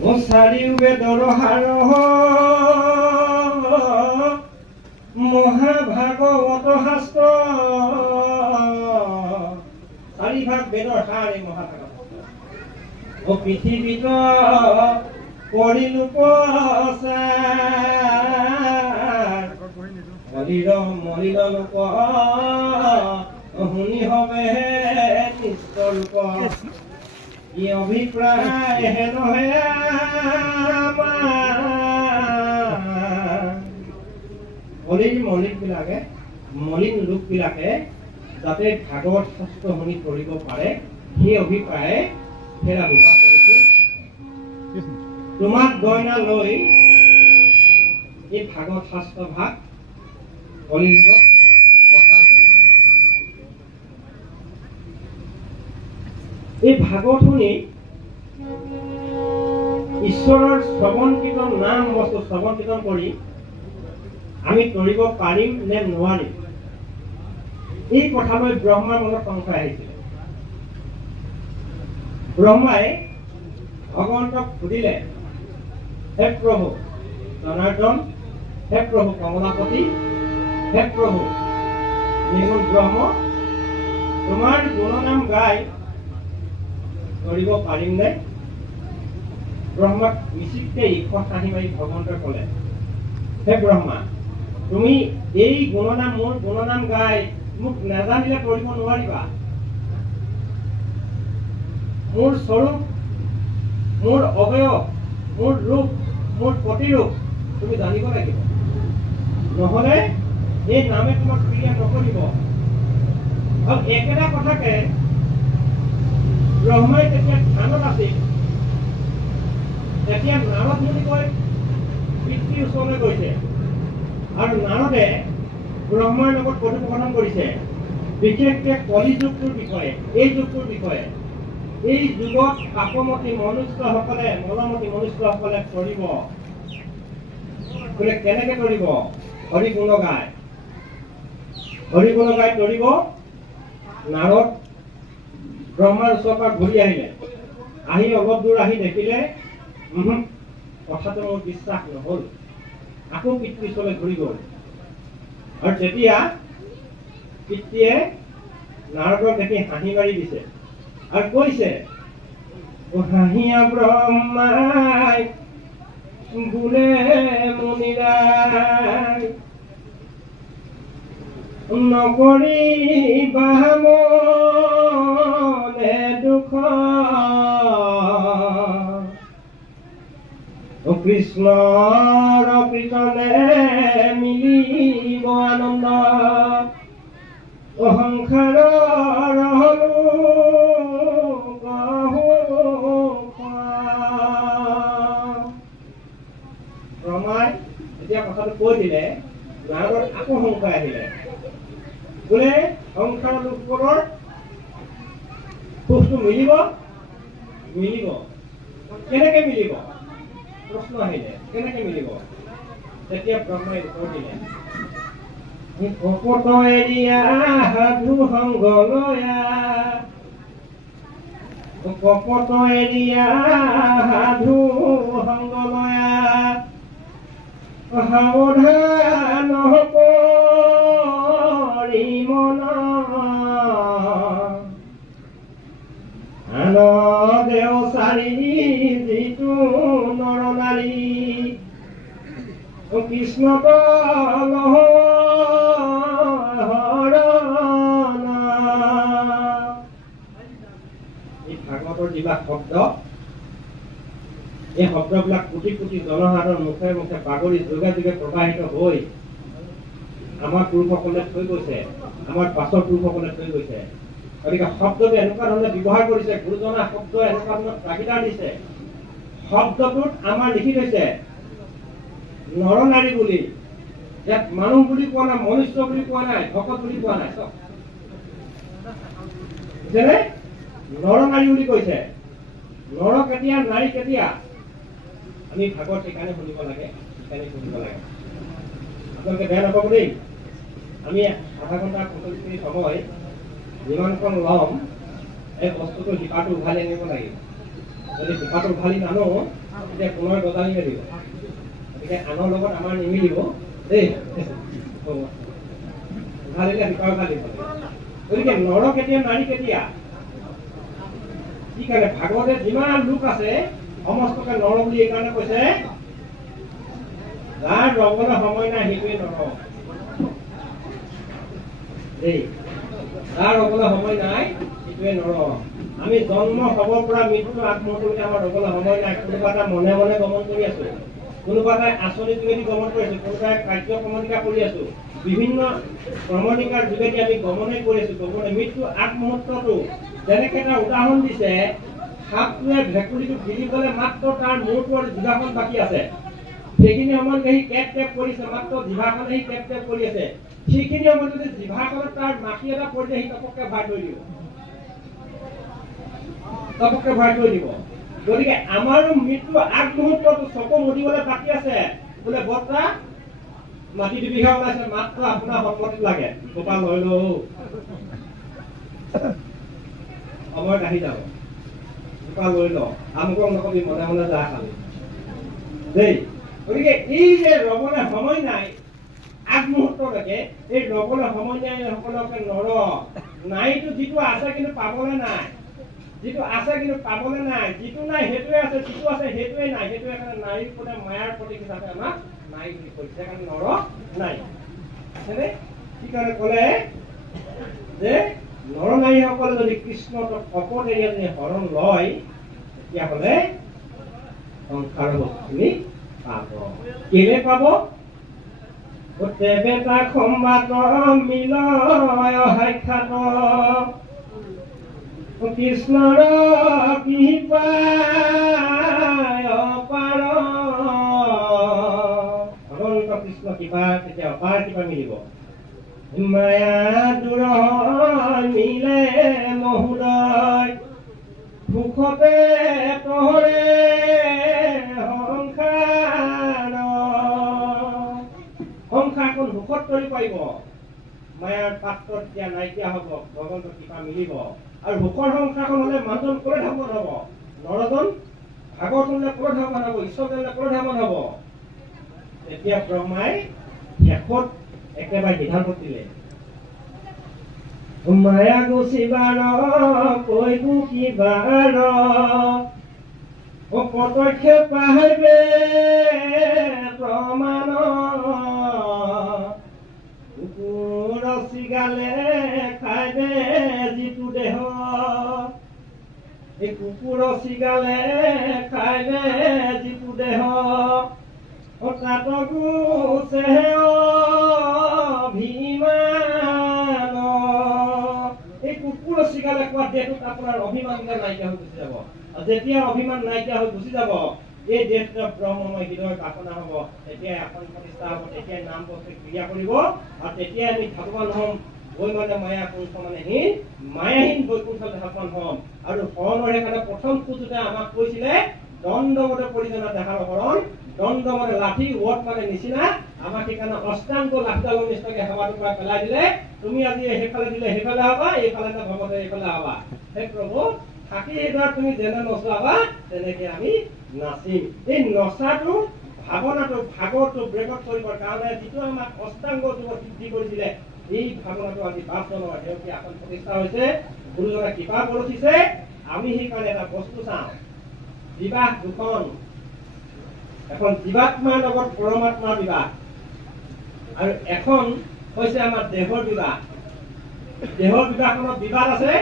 চাৰিও বেদৰ সাৰ মহাভাগৱত শাস্ত্ৰ চাৰিভাগ বেদৰ সাৰ এই মহাভাগৱত পৃথিৱীত কৰিলো প্ৰচাৰ মলিল লোক শুনি হবে নিস্তল্প ই অভিপ্ৰায় হে নহয় মলিন লোকবিলাকে যাতে ভাগৱত শাস্ত্ৰ শুনি কৰিব পাৰে সেই অভিপ্ৰায়ে ফেৰা বোকা কৰিছিল। তোমাক গইনা লৈ এই ভাগৱত শাস্ত্ৰ ভাগ কলিযুগত প্ৰচাৰ কৰিছে। এই ভাগৱত শুনি ঈশ্বৰৰ শ্ৰৱণ কীৰ্তন নাম বস্তু শ্ৰৱণ কীৰ্তন কৰি আমি তৰিব পাৰিম নে নোৱাৰিম, এই কথালৈ ব্ৰহ্মাৰ মনত সংশয় আহিছিলে। ব্ৰহ্মাই ভগৱন্তক সুধিলে, হে প্ৰভু জনাৰ্দন, হে প্ৰভু কমলাপতি, হে প্ৰভু নিগুণ ব্ৰহ্ম, তোমাৰ গুণনাম গাই কৰিব পাৰিম নে? ব্ৰহ্মাক মিচিককে ঈৰ্ষা হাঁহি মাৰি ভগৱন্তই ক'লে, হে ব্ৰহ্মা, তুমি এই গুণনাম মোৰ গুণনাম গাই মোক নাজানিলে কৰিব নোৱাৰিবা। মোৰ স্বৰূপ, মোৰ অৱয়ব, মোৰ ৰূপ, মোৰ প্ৰতিৰূপ তুমি জানিব লাগিব, নহলে এই নামে তোমাক ক্ৰিয়া নকৰিব। আৰু একেটা কথাকে ব্ৰহ্মাই যেতিয়া ধ্যানত আছিল, তেতিয়া নাৰদ বুলি কৈ পিতৃৰ ওচৰলৈ গৈছে আৰু নাৰদে ব্ৰহ্মাৰ লগত কথোপকথন কৰিছে, বিশেষকে কলি যুগটোৰ বিষয়ে, এই যুগটোৰ বিষয়ে। এই যুগত পাপমতী মনুষ্যসকলে মলমতী মনুষ্যসকলে কৰিব বোলে, কেনেকে কৰিব? হৰিগুণ গায়, হৰিগুণ গাই কৰিব। নাৰদ ব্ৰহ্মাৰ ওচৰৰ পৰা ঘূৰি আহিলে, আহি অলপ দূৰ আহি দেখিলে কথাটো মোৰ বিশ্বাস নহল, আকৌ পিতৃৰ ওচৰলৈ ঘূৰি গল। আৰু তেতিয়া পিতৃয়ে নাৰদক দেখি হাঁহি মাৰি দিছে আৰু কৈছে, হাঁহিয়া ব্ৰহ্মাই গুণে মুনিৰাই নকৰি বামনে দুখ কৃষ্ণৰ কীৰ্তনে মিলিব আনন্দ অহংকাৰৰ হলো ব্ৰহ্মাই যেতিয়া কথাটো কৈ দিলে, নাৰদৰ আকৌ সংশয় আহিলে, বোলে সংসাৰৰ লোকসকলৰ সুখটো মিলিব? মিলিব। কেনেকে মিলিব? প্ৰশ্ন আহিলে, কেনেকে মিলিব? তেতিয়া ব্ৰহ্মাই উত্তৰ দিলে, কপট এৰিয়া সাধু সংগ লয়া, কপট এৰিয়া সাধু সংগ লয়া, সাৱধান কৰি মন আন দেওচাৰী যিটো নৰ নাৰী কৃষ্ণ এই ভাগৱতৰ যিবিলাক শব্দ, এই শব্দবিলাক কোটি কোটি জনসাধাৰণ মুখে মুখে বাগৰি যোগে যোগে প্ৰবাহিত হৈ আমাৰ পুৰুষসকলে থৈ গৈছে, আমাৰ পাছৰ পুৰুষসকলে থৈ গৈছে। গতিকে শব্দটো এনেকুৱা ধৰণে ব্যৱহাৰ কৰিছে, গুৰুজনা শব্দ এনেকুৱা ধৰণৰ তাগিদাৰ দিছে, শব্দটোত আমাৰ লিখি থৈছে নৰনাৰী বুলি। ইয়াত মানুহ বুলি কোৱা নাই, মনুষ্য বুলি কোৱা নাই, ভকত বুলি কোৱা নাই, যেনে নৰনাৰী বুলি কৈছে। নৰ কেতিয়া, নাৰী কেতিয়া? আমি ভাগৱত সেইকাৰণে শুনিব লাগে, সেইকাৰণে শুনিব লাগে। আপোনালোকে বেয়া নাপাব দেই, আমি আধা ঘণ্টা 45 মিনিট সময় যিমানখন ল'ম, এই বস্তুটো শিপাটো উঘালি আনিব লাগিব। যদি শিপাটো উঘালি নানো তেতিয়া পুনৰ গজালি মেলিব। গতিকে আনৰ লগত আমাৰ নিমিলিব দেই, উঘালিলে শিপা উঘালিব। গতিকে নৰ কেতিয়া নাৰী কেতিয়া, কি কাৰণে ভাগৱতে যিমান লোক আছে সমস্তকে নৰ বুলি এইকাৰণে কৈছে, যাৰ ৰবলৈ সময় নাই সেইটোৱে নৰ দেই, যাৰ ৰবলৈ সময় নাই সেইটোৱে নৰ। আমি জন্ম হবৰ পৰা মৃত্যু আগমুহূৰ্তলৈকে আমাৰ ৰবলৈ সময় নাই। কোনোবা এটা মনে মনে গমন কৰি আছো, কোনোবা এটাই আঁচনি যোগেদি গমন কৰি আছো, কোনোবাই কাৰ্য ক্ৰমণিকা কৰি আছো, বিভিন্ন ক্ৰমণিকাৰ যোগেদি আমি গমনে কৰি আছো। গমনে মৃত্যু আগমুহূৰ্তটো যেনেকে এটা উদাহৰণ দিছে, সাপটোৱে ভেকুলীটো গিলিবলৈ মাত্ৰ তাৰ মূৰটো আৰু জিভাখন বাকী আছে, সেইখিনি সময়ত সি কেপ টেপ কৰিছে, মাত্ৰ জিভাখনে সি কেপ টেপ কৰি আছে। সেইখিনি সময়ত যদি জিভাখনত তাৰ মাখি এটা পৰি যায়, সি তপককে ভৰাই থৈ দিব, তপককে ভৰাই থৈ দিব। গতিকে আমাৰো মৃত্যু আগমুহূৰ্তটো চকু মুদিবলৈ বাকী আছে, বোলে বৰ্তা মাটি দুবিঘা ওলাইছে, মাত্ৰ আপোনাৰ সন্মতি লাগে, গোপাল লৈ লও সময়ত আহি যাব, গোপাল লৈ লওঁ, আমুকক নকবি মনে মনে যা খালি দেই। গতিকে এই যে ৰবলৈ সময় নাই আগমুহূৰ্তলৈকে, এই ৰবলৈ সময় নাই সকলোকে নৰ নাইটো, যিটো আছে কিন্তু পাবলৈ নাই, যিটো আছে কিন্তু পাবলৈ নাই, যিটো নাই সেইটোৱে আছে, যিটো আছে সেইটোৱে নাই, সেইটোৱে কাৰণে নাৰীৰ প্ৰতি মায়াৰ প্ৰতীক হিচাপে আমাক নাই বুলি কৈছে, সেইকাৰণে নৰ নাই। আছেনে? কি কাৰণে ক'লে যে নৰ নাৰীসকলে যদি কৃষ্ণক শপত এৰি যদি হৰণ লয়, তেতিয়াহ'লে সংসাৰৰ বস্তুখিনি পাব। কেলে পাব? দেৱতা সম্বাদ মিলয় সাক্ষাৎ কৃষ্ণৰ কৃপায় অপাৰ, অনন্ত কৃষ্ণ কৃপা তেতিয়া অপাৰ কৃপা মিলিব। মায়া দূৰ মিলে মহোদয়, সুখতে পহৰে সংসাৰ, সংসাৰখন সুখত কৰি পাৰিব। মায়াৰ পাত্ৰ যেতিয়া নাইকিয়া হ'ব, ভগৱন্তৰ কৃপা মিলিব। আৰু সুখৰ সংসাৰখন হ'লে মানুহজন ক'লৈ ধাৱন হ'ব? নৰজন ভাগৱত শুনিলে ক'লৈ ধাৱন হ'ব? ঈশ্বৰ জানিলে ক'লৈ ধাৱন হ'ব? তেতিয়া ব্ৰহ্মাই শেষত একেবাৰে সিদ্ধান্ত দিলে, মায়া গুচিবাৰ কৈবো কিবাৰ, প্ৰত্যক্ষে পাহিবে প্ৰমাণ, কুকুৰ চিগালে খাইবে যিটো দেহ, এই কুকুৰ চিগালে খাইবে যিটো দেহ, তাত গুচে অভিমান, এই কুকুৰ চিগালে কোৱা দেহটোত আপোনাৰ অভিমান নাইকিয়া হৈ গুচি যাব। যেতিয়া অভিমান নাইকিয়া হৈ গুচি যাব, এই দেহটো ব্ৰহ্মময় হৃদয় বাসনা হ'ব, তেতিয়াই আসন প্ৰতিষ্ঠা হ'ব, তেতিয়াই নাম বস্তু ক্ৰিয়া কৰিব, আৰু তেতিয়াই আমি ধাৱমান হ'ম। গৈ মানে মায়া কুণ্ঠ মানে মায়াহীন বৈকুণ্ঠত ধাৱমান হ'ম। আৰু শৰণৰ সেইকাৰণে প্ৰথম খোজোতে আমাক কৈছিলে দণ্ডমতে পৰিজনা দেহাৰ হৰণ, দণ্ড মানে লাঠি, ওৱট মানে নিচিনা, আমাক সেইকাৰণে অষ্টাংগ লাঠিডালৰ নিচিনাকে সেৱাটোৰ পৰা পেলাই দিলে, তুমি আজি সেইফালে দিলে সেইফালে হবা, এইফালে ভগৱতে এইফালে হবা। সেই প্ৰভু থাকি হৃদয়ত তুমি যেনে নচোৱাবা তেনেকে আমি নাচিম। এই নচাটো ভাৱনাটো ভাগৱতটো ব্ৰেকত কৰিবৰ কাৰণে যিটো আমাক অষ্টাংগ যোগত সিদ্ধি কৰিছিলে, এই ভাৱনাটো আজি 5 জনৰ দেউকী আসন প্ৰতিষ্ঠা হৈছে, গুৰুজনে কৃপা বৰষিছে। আমি সেইকাৰণে এটা বস্তু চাওঁ, বিবাহ দুখন, এখন জীৱাত্মাৰ লগত পৰমাত্মাৰ বিবাহ, আৰু এখন হৈছে আমাৰ দেহৰ বিবাহ। দেহৰ বিবাহখনত বিবাদ আছে,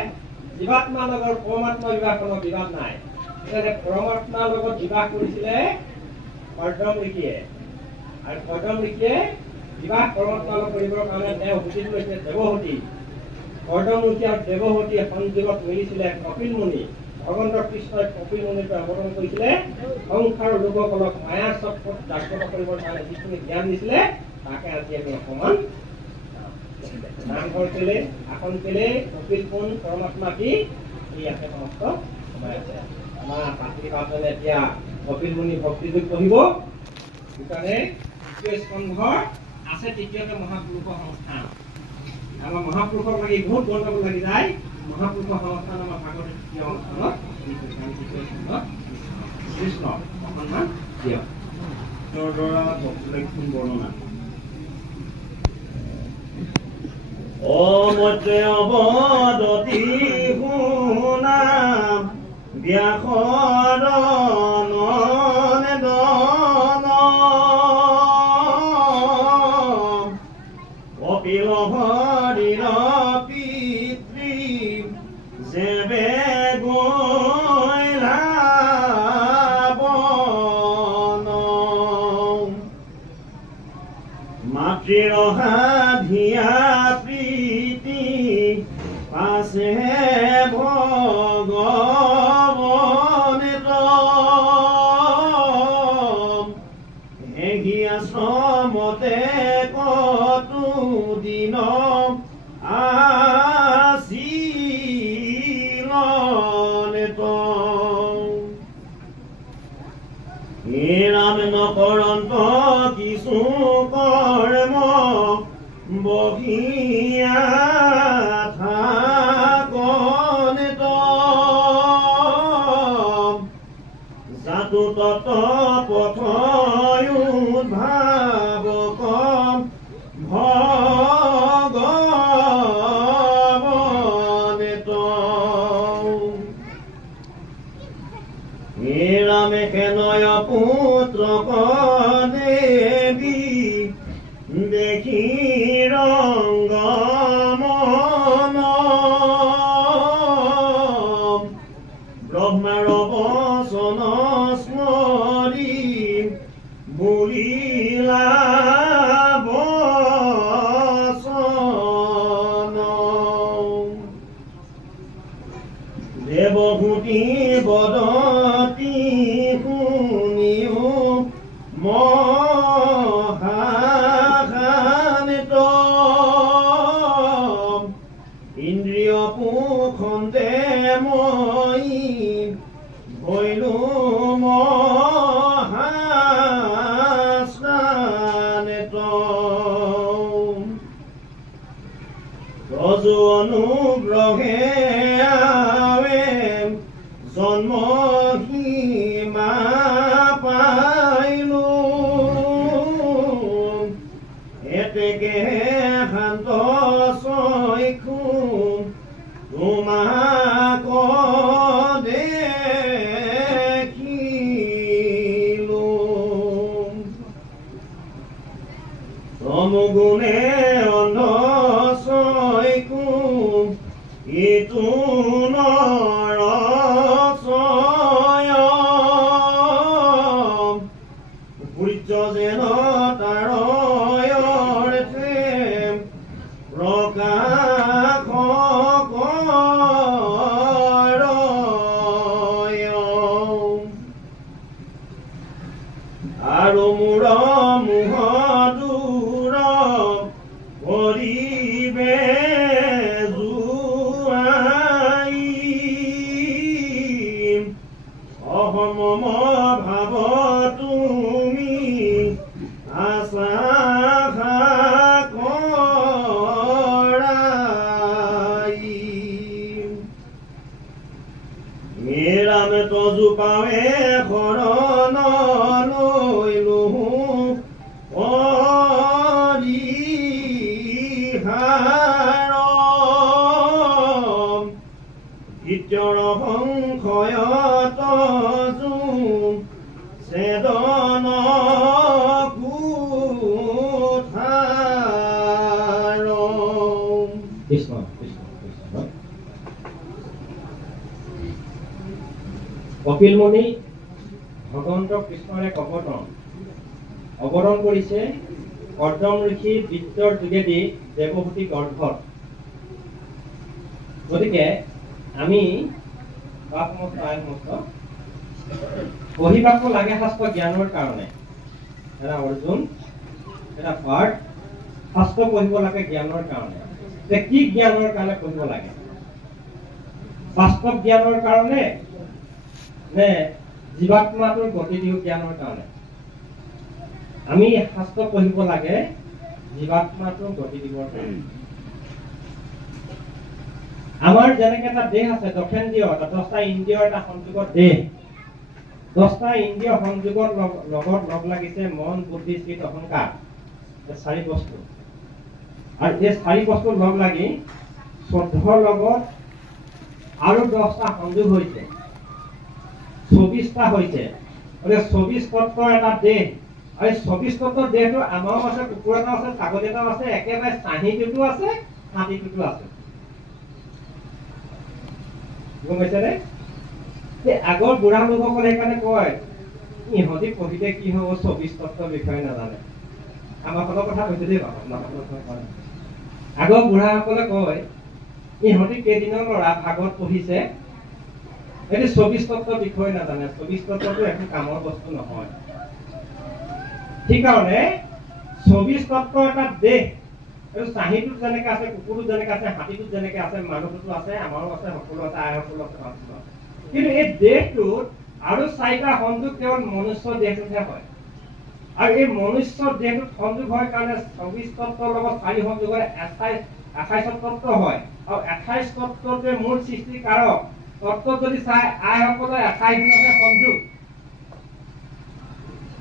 জীৱাত্মাৰ লগত পৰমাত্মাৰ বিবাহখনত বিবাদ নাই। সেইকাৰণে পৰমাত্মাৰ লগত বিবাহ কৰিছিলে কৰ্দম ঋষিয়ে, আৰু কৰ্দম ঋষিয়ে বিবাহ পৰমাত্মাৰ লগত কৰিবৰ কাৰণে তেওঁ সতীটো লৈছে দেৱহতী। কৰ্দম ঋষি আৰু দেৱহতী সংযোগত মিলিছিলে কপিল মুনি। ভগৱন্তৰ কৃষ্ণই কপিল মুনিৰ পৰা অৱতৰণ কৰিছিলে, সংসাৰৰ লোকসকলক মায়া চক্ৰত জাগ্ৰত কৰিবৰ কাৰণে যিখিনি জ্ঞান দিছিলে, তাকে আজি আমি অকণমান নামঘৰ কেলে, আসন কেলে, কপিল কোন, পৰমাত্মা কি, এই আছে সমস্ত সময় আছে। আমাৰ পাত্ৰী পাঁচজনে এতিয়া কপিল মুনি ভক্তিযোগ পঢ়িব। সেইকাৰণে তৃতীয় স্কন্ধৰ আছে তৃতীয়তে মহাপুৰুষৰ সংস্থান। আমাৰ মহাপুৰুষক লাগি বহুত গণ্ডগোল লাগি যায়। মহাপুৰুষৰ সংস্থান আমাৰ ভাগৱতৰ তৃতীয় অনুষ্ঠানত তৃতীয় স্কন্ধত কৃষ্ণ অকণমান দিয়ক তেওঁৰ দ্বাৰা লক্ষণ বৰ্ণনা অমতে অৱদতি শুনাম ব্যাসৰ ননে দন কপিল হৰিৰ পিতৃ যেবে গৈলা বন মাতৃৰ সাধিয়া প্ৰীতি পাছে ভগৱনে হেগিয়া শ্ৰমতে কতো দিন আছিলে ৰাম নকৰন্ত কিছু কৰ্ম বহিয়া থাকনে জাতু তত পথয়ুদ্ভাৱক ভগৱনে ৰামে কেনয় পুত্ৰ দেৱী দেখি ৰংগ মন ব্ৰহ্মাৰ বচন স্মৰি বুলিলা বচন দেৱভূতি বদতি শুনিও মহাখানিত ইন্দ্ৰিয় পুখন্তে মই ভৈলো মহাস্নানিত ৰজু অনুগ্ৰহে জন্মহীমা পাইলো এতেকে শান্ত চক্ষু তোমাক দেখিলো তমগুণে অন্ধ চক্ষু ইটো নৰ সূৰ্য যেন তাৰয়ৰ্থে প্ৰকাশ আৰু মূৰ মুহ দূৰ কৰিবে অহম ভাৱ তুমি আশা কৰাই ৰাম তজু পাৱে শৰণ লৈলো পৰিহাৰ দ্বিতীয়ৰ সংশয়ত চেদন কুঠাৰ কৃষ্ণ কৃষ্ণ কৃষ্ণ কপিল মুনি ভগৱন্ত কৃষ্ণৰ এক অৱতৰণ কৰিছে কৰ্দম ঋষি বিদ্যৰ যোগেদি দেৱভূতি গৰ্ভত গতিকে আমি পঢ়িব লাগে শাস্ত্ৰ জ্ঞানৰ কাৰণে এটা অৰ্জুন এটা পাৰ্ট শাস্ত্ৰ পঢ়িব লাগে জ্ঞানৰ কাৰণে কি জ্ঞানৰ কাৰণে পঢ়িব লাগে বাস্তৱ জ্ঞানৰ কাৰণে নে জীৱাত্মাটোৰ গতিবিধি জ্ঞানৰ কাৰণে আমি শাস্ত্ৰ পঢ়িব লাগে জীৱাত্মাটোৰ গতিবিধিৰ কাৰণে আমাৰ যেনেকে এটা দেহ আছে দক্ষেন্দ্ৰীয় 10টা ইন্দ্ৰিয়ৰ এটা সংযোগৰ দেহ 10টা ইন্দ্ৰিয় সংযোগত লগত লগ লাগিছে মন বুদ্ধি চিত অহংকাৰ, 4 বস্তু। আৰু এই 4 বস্তু লগ লাগি শ্ৰদ্ধৰ লগত আৰু 10টা সংযোগ হৈছে, 24টা হৈছে। 24 তত্ত্বৰ এটা দেহ। আৰু 24 তত্ত্বৰ দেহটো আমাৰো আছে, কুকুৰ এটা আছে, ছাগলী এটাও আছে, একেবাৰে চাহীটোতো আছে, হাতীটোতো আছে। গম পাইছেনে? আগৰ বুঢ়া লোকসকলে সেইকাৰণে কয় ইহঁতি পঢ়িলে কি হ'ব 24 তত্ত্বৰ বিষয়ে নাজানে। আমাৰ ফলৰ কথা কৈছে দেই বাবা, আগৰ বুঢ়াসকলে কয় ইহঁতি কেইদিনৰ ল'ৰা ভাগত পঢ়িছে, এটি 24 তত্ত্বৰ বিষয়ে নাজানে। 24 তত্ত্বটো একো কামৰ বস্তু নহয়। সেইকাৰণে 24 তত্ত্বৰ এটা দেশ, আৰু চাহীটোত যেনেকে আছে, কুকুৰটোত যেনেকে আছে, হাতীটোত যেনেকে আছে, মানুহটোতো আছে, আমাৰো আছে, সকলো আছে, আইসকলো আছে, সকলো আছে। কিন্তু এই দেহটোত আৰু 4টা সংযোগ কেৱল মনুষ্য দেহটোতহে হয়। আৰু এই মনুষ্য দেহটোত সংযোগ হয় কাৰণে 24 তত্ত্বৰ লগত 4 সংযোগ হয় 28 তত্ত্ব হয়। আৰু 28 তত্ত্বটোৱে মূল সৃষ্টিকাৰক। তত্ত্বত যদি চাই আইসকলৰ 28 দিনতে সংযোগ।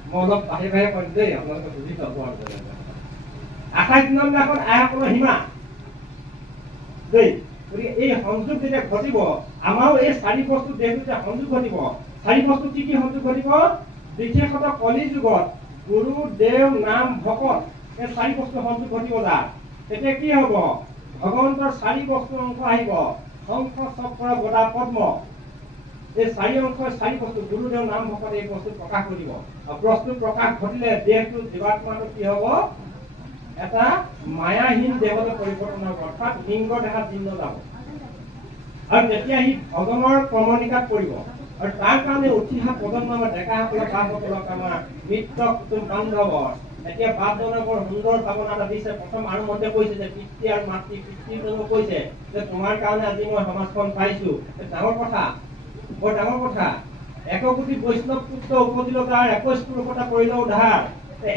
মই অলপ বাহিৰে বাহিৰে কৈছো দেই, আপোনালোকে বুজি পাব। 28 দিনৰ দিনাখন আইসকলৰ সীমা দেই। গতিকে এই সংযোগ যেতিয়া ঘটিব, আমাৰো এই 4 বস্তু দেহটোতে সংযোগ ঘটিব। 4 বস্তু কি কি সংযোগ ঘটিব? বিশেষত কলি যুগত গুৰু দেৱ নাম ভকত, এই 4 বস্তু সংযোগ ঘটিব। তাত তেতিয়া কি হব? ভগৱন্তৰ 4 বস্তুৰ অংশ আহিব। শংখ চক্ৰ গদা পদ্ম, এই 4 অংশৰ 4 বস্তু গুৰুদেৱ নাম ভকত এই বস্তু প্ৰকাশ কৰিব। আৰু বস্তু প্ৰকাশ ঘটিলে দেহটো জীৱাত্মাটো কি হব? এটা মায়াহীন দেহলৈ পৰিৱৰ্তন হ'ব, অৰ্থাৎ লিংগ দেখাত চিহ্ন যাব। আৰু তেতিয়া সি ভজনৰ ক্ৰমণিকাত পৰিব। আৰু তাৰ কাৰণে উঠি অহা প্ৰজন্ম আমাৰ ডেকাসকলক বাপসকলক আমাৰ মিত্ৰ কুটুম বান্ধৱৰ এতিয়া বাপজনে বৰ সুন্দৰ ভাৱনা এটা দিছে। প্ৰথম আৰম্ভতে কৈছে যে পিতৃ আৰু মাতৃ, পিতৃজনক কৈছে যে তোমাৰ কাৰণে আজি মই সমাজখন পাইছো। ডাঙৰ কথা, বৰ ডাঙৰ কথা। 1 কোটি বৈষ্ণৱ পুত্ৰ উপজিল তাৰ, 21 পুৰুষতা কৰিলে উদ্ধাৰ।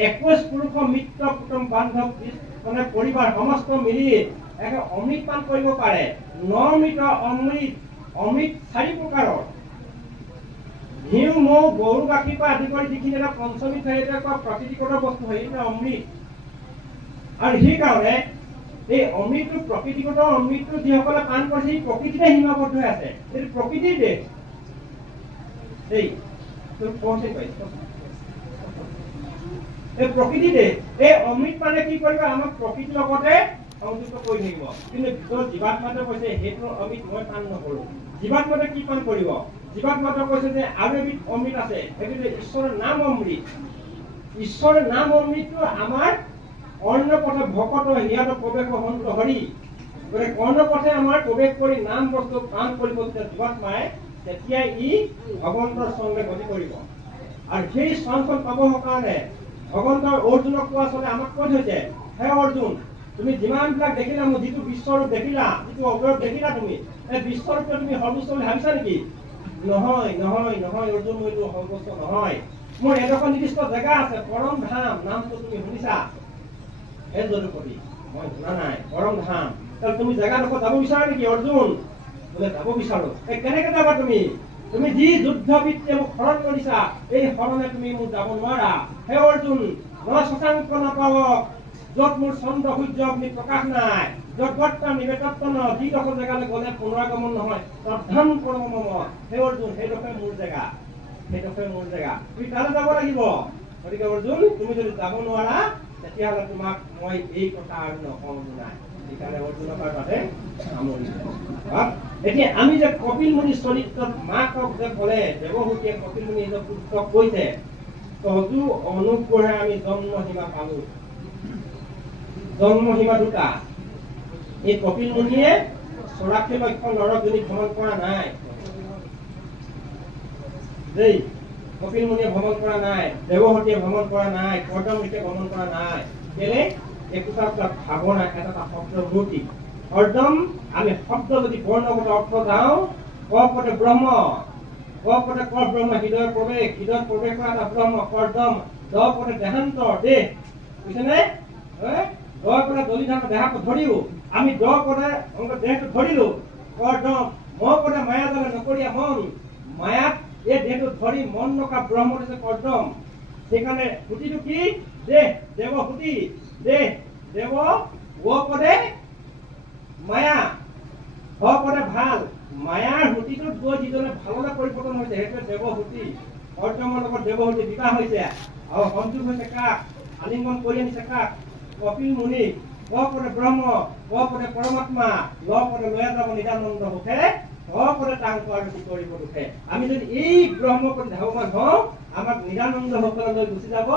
21 পুৰুষ মিত্ৰ কুটুম বান্ধৱ মানে পৰিবাৰ সমস্ত মিলি অমৃত পান কৰিব পাৰে। নমিত অমৃত, অমৃত 4 প্ৰকাৰৰ। ঘিউ মৌ গৰু গাখীৰ পৰা আদি কৰি যিখিনি এটা পঞ্চমী ঠাইতে প্ৰাকৃতিকতা বস্তু হয়, এইটো অমৃত। আৰু সেইকাৰণে এই অমৃতটো প্ৰকৃতিগত অমৃতটো যিসকলে পান কৰিছে সেই প্ৰকৃতিতে সীমাবদ্ধ হৈ আছে। এইটো প্ৰকৃতিৰ দেশ। এই প্ৰকৃতিৰ দেশ। এই অমৃত মানে কি কৰিব? আমাক প্ৰকৃতিৰ লগতে সংযুক্ত কৰি থাকিব। কিন্তু ভিতৰত জীৱাত্মাতে কৈছে সেইটো অমৃত মই পান নকৰো। জীৱাত্মাতে কি পান কৰিব? জীৱাত্মাতে কৈছে যে আৰু এবিধ অমৃত আছে, সেইটো ঈশ্বৰৰ নাম অমৃত। ঈশ্বৰৰ নাম অমৃতটো আমাৰ অন্য পথে ভকত হিয়াত প্ৰৱেশ সন্ত হৰি। গতিকে অন্য পথে আমাৰ প্ৰৱেশ কৰি নাম বস্তু পান কৰিব যেতিয়া জীৱাত্মাই, তেতিয়া ই ভগৱন্তৰ চৰণলৈ গতি কৰিব। আৰু সেই চৰণখন পাবৰ কাৰণে ভগৱন্তৰ অৰ্জুনক কোৱা চলে আমাক কৈ থৈছে, হে অৰ্জুন তুমি যিমানবিলাক দেখিলা, মোৰ যিটো বিশ্বৰূপ দেখিলা, যিটো অৱয়ব দেখিলা, তুমি এই বিশ্বৰূপে তুমি সৰ্বোচ্চ বুলি ভাবিছা নেকি? নহয় নহয় নহয় অৰ্জুন, মোৰ এইটো সৰ্বোচ্চ নহয়। মোৰ এডোখৰ নিৰ্দিষ্ট জেগা আছে, পৰম ধাম। নামটো তুমি শুনিছা? এই যদুপতি মই শুনা নাই। পৰম ধাম, তাহলে তুমি জেগাডোখৰ যাব বিচাৰা নেকি অৰ্জুন? বোলে যাব বিচাৰো। কেনেকে যাবা তুমি? তুমি যি যুদ্ধ বৃত্তিয়ে মোক শৰণ কৰিছা, এই শৰণে তুমি মোক যাব নোৱাৰা। হে অৰ্জুন, মই শশাংক নাপাব, য'ত মোৰ চন্দ্ৰ সূৰ্য অগ্নি প্ৰকাশ নাই, য'ত বৰ্তমান নিবেদত্ব ন, যিডোখৰ জেগালৈ গ'লে পুনৰাগমন নহয়, তদ্ধাম পৰম মম। হে অৰ্জুন, সেইডোখৰ মোৰ জেগা, সেইডোখৰ মোৰ জেগা। তুমি তালৈ যাব লাগিব। গতিকে অৰ্জুন, তুমি যদি যাব নোৱাৰা তেতিয়াহ'লে তোমাক মই এই কথা আৰু নকওঁ নাই। সেইকাৰণে অৰ্জুনৰ তাতে সামৰিছো। এতিয়া আমি যে কপিল মুনি চৰিত্ৰত মাকক যে ক'লে দেৱহূতিয়ে কপিল মুনি পুত্ৰক কৈছে, তজু অনুগ্ৰহে আমি জন্মসীমা পালো। জন্মসীমা 2টা। এই কপিল মুনিয়ে 84 লক্ষ নৰকজনী ভ্ৰমণ কৰা নাই দেই। কপিল মুনিয়ে ভ্ৰমণ কৰা নাই, দেৱহূতিয়ে ভ্ৰমণ কৰা নাই, কৰ্দমৃতে ভ্ৰমণ কৰা নাই। কেলে? একোটা ভাৱনা, এটা শব্দৰ মূৰ্তি। কৰ্দম, আমি শব্দ যদি বৰ্ণগত অৰ্থ যাওঁ, ক পদে ব্ৰহ্ম, ক পদে ক ব্ৰহ্ম, হৃদয় প্ৰৱেশ কৰা এটা ব্ৰহ্ম। কৰ্দম, দ পদে দেহান্তৰ দেহ, বুজিছেনে? দ পদে দলিধান দেহাটো ধৰিও, আমি দ পদে দেহটো ধৰিলো। কৰ্দম, ম পদে মায়া জালে নকৰীয়া মন, মায়াত এই দেহটো ধৰি মন নকা ব্ৰহ্ম হৈছে কৰ্দম। সেইকাৰণে সুতিটো কি? দেহ দেৱ সুতি, দেহ দেৱ ও পদে মায়া, ভ পদে ভাল। মায়াৰ সুতিটোত গৈ যিজনে ভাললৈ পৰিৱৰ্তন হৈছে সেইটোৱে দেৱহুতি। কৰ্দমৰ লগত দেৱহুতি বিবাহ হৈছে আৰু সংযোগ হৈছে কাক? আলিংগন কৰি আনিছে কাক? কপিল মুনি। ক পদে ব্ৰহ্ম, ক পদে পৰমাত্মা, ল পদে লয়া যাব নিদানন্দ সুখে, ক পদে টাংক আৰু কি কৰিব দুখে। আমি যদি এই ব্ৰহ্ম প্ৰতি ধাৱমান হওঁ আমাক নিদানন্দ সকললৈ গুচি যাব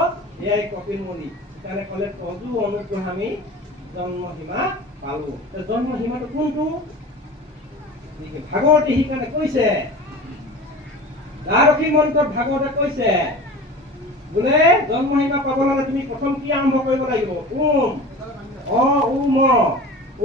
এয়াই কপিল মুনি। সেইকাৰণে ক'লে তজু অনুগ্ৰহ আমি জন্ম সীমা পালো। জন্ম সীমাটো কোনটো? ভাগৱতী সেইকাৰণে কৈছে, দ্বাদশী মন্ত্ৰত ভাগৱতে কৈছে বোলে জন্ম সীমা পাবলৈ তুমি প্ৰথম কি আৰম্ভ কৰিব লাগিব? ওম ওম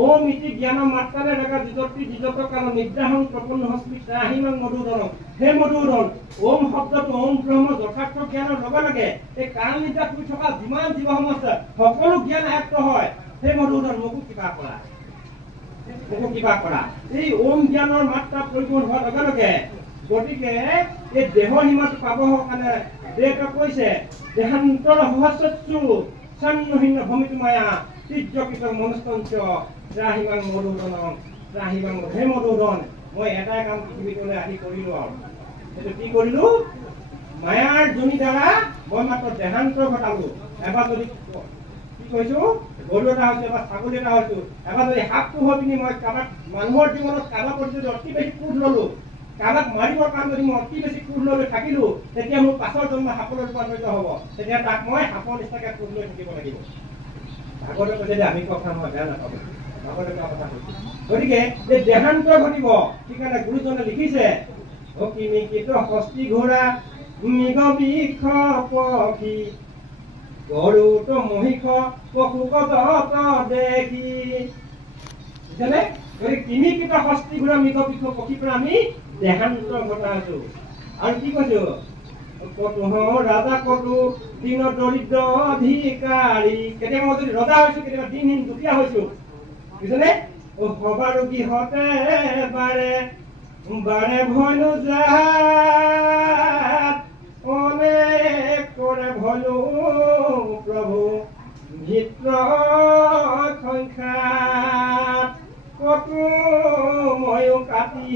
ওম ইতি জ্ঞান মাত্ৰাৰে ৰেখা যিজতি যিজত কাল নিদ্ৰাহং প্ৰপন্ন হস্মিতা আহিমাং মধুধন। হে মধুধন, ওম শব্দটো ওম ব্ৰহ্ম যথাৰ্থ জ্ঞানৰ লগে লগে এই কাল নিদ্ৰাত শুই থকা যিমান জীৱসমূহ আছে সকলো জ্ঞান আয়ত্ত হয়। হে মধুধন, মোকো কিবা কৰা, মোকো কিবা কৰা। এই ওম জ্ঞানৰ মাত্ৰা পৰিপূৰ্ণ হোৱাৰ লগে লগে গতিকে এই দেহৰ সীমাটো পাবৰ কাৰণে দেহকে কৈছে দেহান্তৰ সহস্ৰচু চান্নহীন ভমিত মায়া তিৰ্যকৃত মনস্তঞ্চ ত্ৰাহিমাং মধুধন ত্ৰাহিমাং। হে মধুধন, মই এটাই কাম পৃথিৱীলৈ আহি কৰিলো আৰু সেইটো কি কৰিলো? মায়াৰ জনি দ্বাৰা মই মাত্ৰ দেহান্তৰ ঘটালো। এবাৰ যদি কি কৈছো গৰু এটা হৈছো, এবাৰ ছাগলী এটা হৈছো, এবাৰ যদি সাপটো হৈ পিনি মই কাৰোবাক মানুহৰ জীৱনত কাৰোবাৰ প্ৰতি যদি অতি বেছি ক্ৰোধ ললো, কাৰোবাক মাৰিবৰ কাৰণে যদি মই অতি বেছি ক্ৰোধ লৈ থাকিলো, তেতিয়া মোৰ পাছৰ জন্ম সাপলৈ ৰূপান্তৰিত হ'ব। তেতিয়া তাক মই সাপৰ নিচিনাকে ক্ৰোধ লৈ থাকিব লাগিব। ভাগৱতে কৈছে যে আমি কথা নহয়, বেয়া নাপাব, ভাগৱতে কোৱা কথা কৈছে। গতিকে এই দেহান্তৰ ঘটিব। সেইকাৰণে গুৰুজনে লিখিছে অকিমিকিত হস্তি ঘোঁৰা মৃগ বৃক্ষ পক্ষী গৰুত মহিষ পশু গজত দেখি। বুজিছানে? গতিকে কিমিকিত হস্তি ঘোঁৰা মৃগ বৃক্ষ পক্ষীৰ পৰা আমি দেহান্তৰ ঘটাইছো। আৰু কি কৈছো? কতো ৰাজা কতো দিন দৰিদ্ৰ অধিকাৰী। কেতিয়াবা মই যদি ৰজা হৈছো, কেতিয়াবা দিনহীন দুখীয়া হৈছো। বুজিছানে? সবাৰ গৃহতে বাৰে বাৰে ভয়নো যাত অনেক কৰে ভয়নো প্ৰভু ভিত্ৰ সংখ্যাত। কতো ময়ো কাটি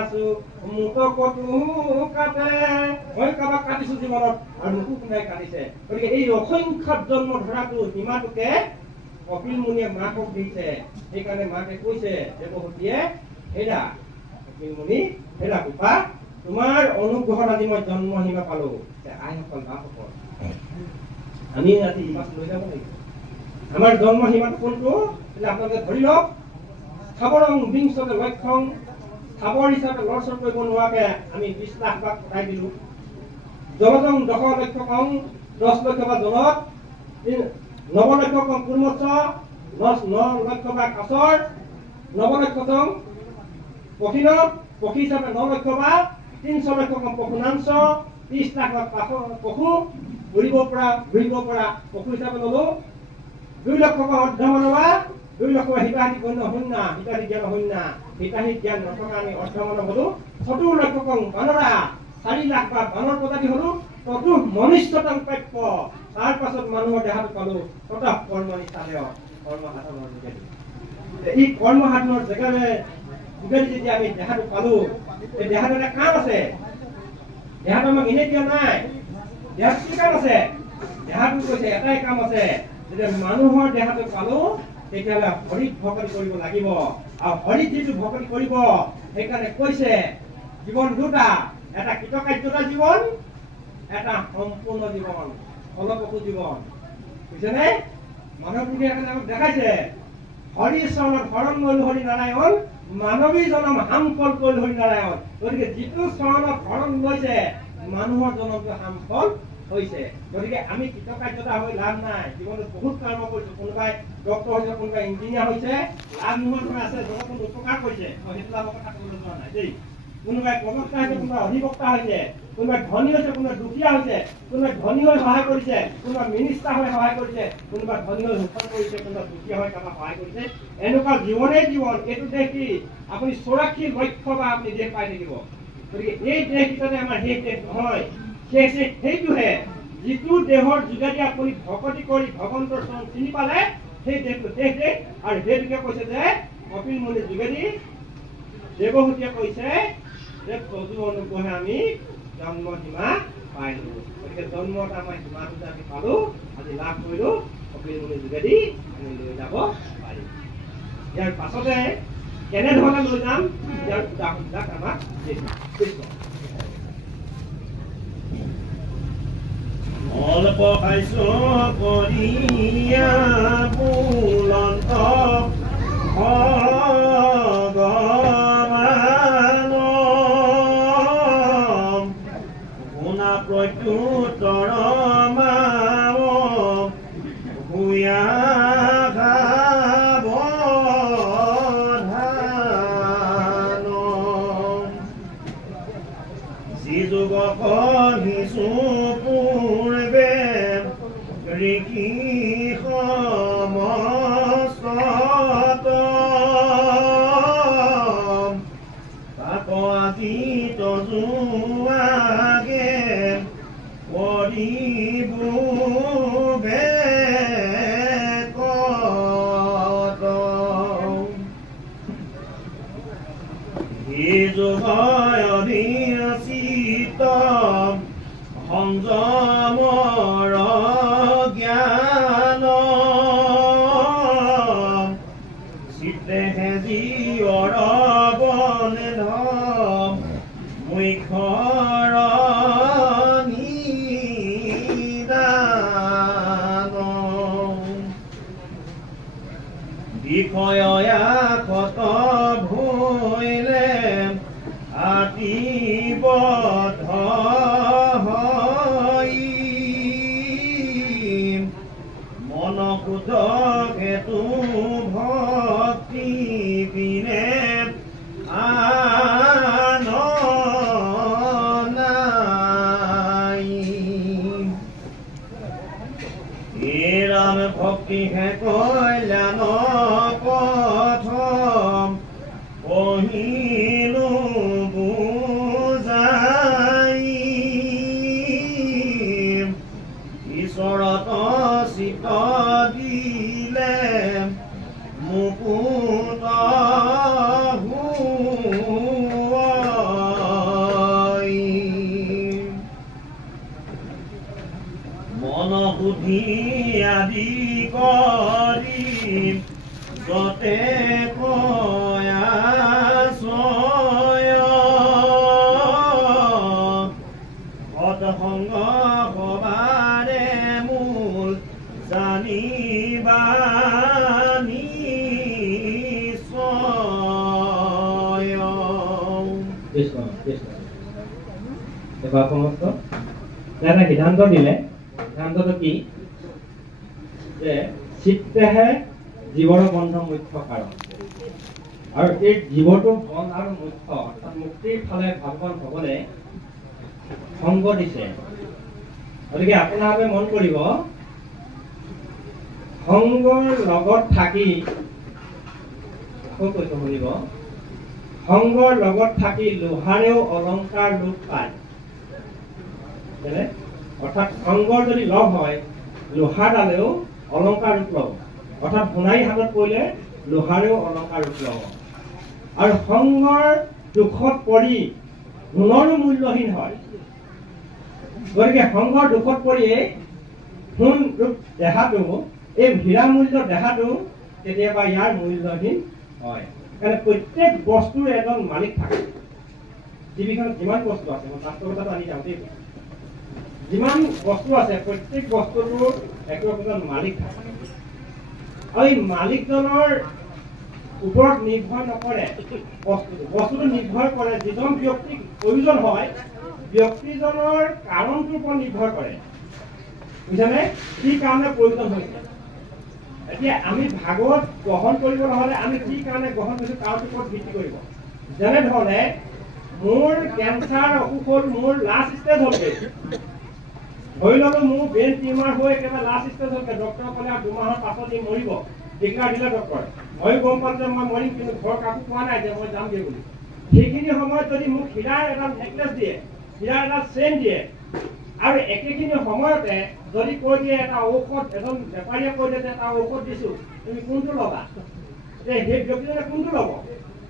আছো, মোকো কতো কাটে। মই কাৰোবাক কাটিছো জীৱনত আৰু মোকো কোনোবাই কাটিছে। গতিকে এই অসংখ্যাত জন্ম ধৰাটো সীমাটোকে কপিল মুনিয়ে মাকক দিছে। সেইকাৰণে মাকে কৈছে দেৱহুতিয়ে, হেৰা কপিল মুনি, হেৰা কৃপা, তোমাৰ অনুগ্ৰহত আজি মই জন্ম সীমা পালো। আইসকল বাপসকল আমি আজি ইমান লৈ যাব লাগিব। আমাৰ জন্ম সীমাটো কোনটো? আপোনালোকে ধৰি লওক। স্থাবৰং বিংশতে লক্ষং, স্থাবৰ হিচাপে লৰচৰ কৰিব নোৱাৰাকে আমি 20 লাখ ভাগ কটাই দিলো। জলজং 10 লক্ষ কম, 10 লক্ষ বা জলত, 9 লক্ষ কম কুৰ্মৎস, 9 লক্ষ বা কাছৰ, 9 লক্ষ কম পক্ষীন, পক্ষী হিচাপে 9 লক্ষ বা 300 লক্ষ কম পশুনাংশ, 30 লাখ বা পশু ঘূৰিব পৰা পশু হিচাপে ললো। 2 লক্ষ কম অৰ্ধমানৱ বা 2 লক্ষ হিতাহিত গণ্য শূন্য, হিতাহিত জ্ঞান শূন্য, হিতাহিত জ্ঞান নথকা আমি অৰ্ধমানৱ হলো। 70 লক্ষ কম বানৰা, 4 লাখ বা বানৰ প্ৰজাতি হলো। ততো মনুষ্যতম প্ৰাপ্য, তাৰ পাছত মানুহৰ দেহাটো পালো। তথা কৰ্ম নিচালেয়, কৰ্ম সাধনৰ যোগেদি। এই কৰ্ম সাধনৰ যোগেদি যেতিয়া আমি দেহাটো পালো, এই দেহাটো এটা কাম আছে। দেহাটো আমাক এনেই দিয়া নাই। দেহাটো কি কাম আছে? দেহাটো কৈছে এটাই কাম আছে, যেতিয়া মানুহৰ দেহাটো পালো তেতিয়াহ'লে হৰিক ভকতি কৰিব লাগিব। আৰু হৰিক যিটো ভকতি কৰিব, সেইকাৰণে কৈছে জীৱন দুটা, এটা কৃতকাৰ্যতা জীৱন, এটা সম্পূৰ্ণ জীৱন, ফলপ্ৰসূ জীৱন। বুজিছেনে? মানৱ পুথিয়ে আমাক দেখাইছে হৰি চৰণত শৰণ লৈ হৰি নাৰায়ণ, মানৱী জনম হামফল কৰিল হৰি নাৰায়ণ। গতিকে যিটো চৰণত শৰণ লৈছে মানুহৰ জনমটো হামফল হৈছে। গতিকে আমি কৃতকাৰ্যতা হৈ লাভ নাই। জীৱনত বহুত কৰ্ম কৰিছো, কোনোবাই ডক্টৰ হৈছে, কোনোবাই ইঞ্জিনিয়াৰ হৈছে, লাভ নোহোৱা আছে, জগতত উপকাৰ কৰিছে। মই সেইটো লাভৰ কথা ক'বলৈ যোৱা নাই দেই। কোনোবাই প্ৰবক্তা হৈছে, কোনোবাই অধিবক্তা হৈছে, কোনোবাই ধনী হৈছে, কোনোবাই দুখীয়া হৈছে, কোনোবাই ধনী হৈ সহায় কৰিছে, কোনোবাই মিনিষ্টাৰ হৈ সহায় কৰিছে, কোনোবাই ধনী হৈ শোষণ কৰিছে, কোনোবাই দুখীয়া হৈ কাৰোবাক সহায় কৰিছে। এনেকুৱা জীৱনেই জীৱন। এইটো দেশ কি আপুনি 84 লক্ষ বা আপুনি দেশ পাই থাকিব। গতিকে এই দেহ কিজনে আমাৰ সেই দেহ নহয়, সেইটোহে যিটো দেহৰ যোগেদি আপুনি ভকতি কৰি ভগৱন্তৰ চৰণ চিনি পালে সেই দেহটো দেহ আৰু সেইটোকে কৈছে যে কপিল মুনিৰ যোগেদি দেৱহূতিয়ে কৈছে যে তজু অনুগ্ৰহে আমি জন্ম সীমা পাইলো। গতিকে জন্মত আমাৰ সীমাটো আমি পালো, আজি লাভ কৰিলো, কপিল মুনিৰ যোগেদি আমি লৈ যাব পাৰিম। ইয়াৰ পাছতে কেনেধৰণে লৈ যাম ইয়াৰ উদাহৰণবিলাক আমাক দিছে। অল্প খাইছো কৰিয়া বুলন্ত ভগৱান শুনা প্ৰত্যুত্তৰ মাও ভূয়া যুগ কহিছো পূৰ্বে ঋষি সমস্ত তাক আজি তজুৱাগে কৰিবুবে কত হি যুগয় সংযমৰ জ্ঞান চিত্তেহে জীৱৰ বন্ধন মুখ্যৰ নিদান বিষয়া কত ভৈলে আতিবদ্ধ মনকুত হেতু ভক্তি বিনে আন নাই ৰাম ভক্তি হে কল্যাণ পথম পহিলো বুজাই ঈশ্বৰত চিত দিলে মুকুত মন বুদ্ধি আদি কৰি যতে কয়া সৎসংগ সবাৰে মূল জানিবা এটা সিদ্ধান্ত দিলে। সিদ্ধান্তটো কি যে চিত্তেহে জীৱৰ বন্ধ মুখ্য কাৰণ, আৰু এই জীৱটোৰ বন্ধ আৰু মুখ্য অৰ্থাৎ মুক্তিৰ ফালে ভগৱান ভগৱানে সংগ দিছে। গতিকে আপোনালোকে মন কৰিব, সংগৰ লগত থাকি আকৌ কৈছো শুনিব, সংগৰ লগত থাকি লোহাৰেও অলংকাৰ ৰূপ পায়। অৰ্থাৎ সংগৰ যদি লগ হয় লোহাৰডালেও অলংকাৰ ৰূপ ল'ব, অৰ্থাৎ সোণাৰী হাতত পৰিলে লোহাৰেও অলংকাৰ ৰূপ ল'ব। আৰু সংগৰ দুখত পৰি সোণৰো মূল্যহীন হয়। গতিকে সংগৰ দুখত পৰিয়ে সোণ ৰূপ দেহাটো, এই হীৰা মূল্য দেহাটো কেতিয়াবা ইয়াৰ মূল্যহীন হয়। কাৰণে প্ৰত্যেক বস্তুৰ এজন মালিক থাকে। পৃথিৱীখনত যিমান বস্তু আছে, মই বাস্তৱতাটো আনি যাওঁ দেই, যিমান বস্তু আছে প্ৰত্যেক বস্তুটোৰ একজন মালিক থাকে। আৰু এই মালিকজনৰ ওপৰত নিৰ্ভৰ নকৰে বস্তুটো নিৰ্ভৰ কৰে যিজন ব্যক্তিক প্ৰয়োজন হয় ব্যক্তিজনৰ কাৰণটোৰ ওপৰত নিৰ্ভৰ কৰে। বুজিছানে? কি কাৰণে প্ৰয়োজন হৈছে। এতিয়া আমি ভাগৱত গ্ৰহণ কৰিবলৈ হ'লে আমি কি কাৰণে গ্ৰহণ কৰিছোঁ তাৰ ওপৰত ভিত্তি কৰিব। যেনেধৰণে মোৰ কেঞ্চাৰ অসুখ হ'ল, মোৰ লাষ্ট ষ্টেজ হ'লগৈ, ধৰি ল'লো মোৰ ব্ৰেইন টিউমাৰ হৈ একেবাৰে লাষ্ট ষ্টেজ হ'লগৈ, ডক্টৰে ক'লে 2 মাহৰ পাছত ই মৰিব, ডিক্লাৰ দিলে ডক্টৰে। ময়ো গম পালোঁ যে মই মৰিম, কিন্তু ঘৰ কাকো কোৱা নাই যে মই যামগৈ বুলি। সেইখিনি সময়ত যদি মোক হীৰাৰ এটা নেকলেছ দিয়ে, হীৰাৰ এটা চেইন দিয়ে, আৰু একেখিনি সময়তে যদি কৈ দিয়ে এটা ঔষধ, এজন বেপাৰীয়ে কৈ দিয়ে যে এটা ঔষধ দিছো, তুমি কোনটো ল'বা? সেই ব্যক্তিজনে কোনটো ল'ব?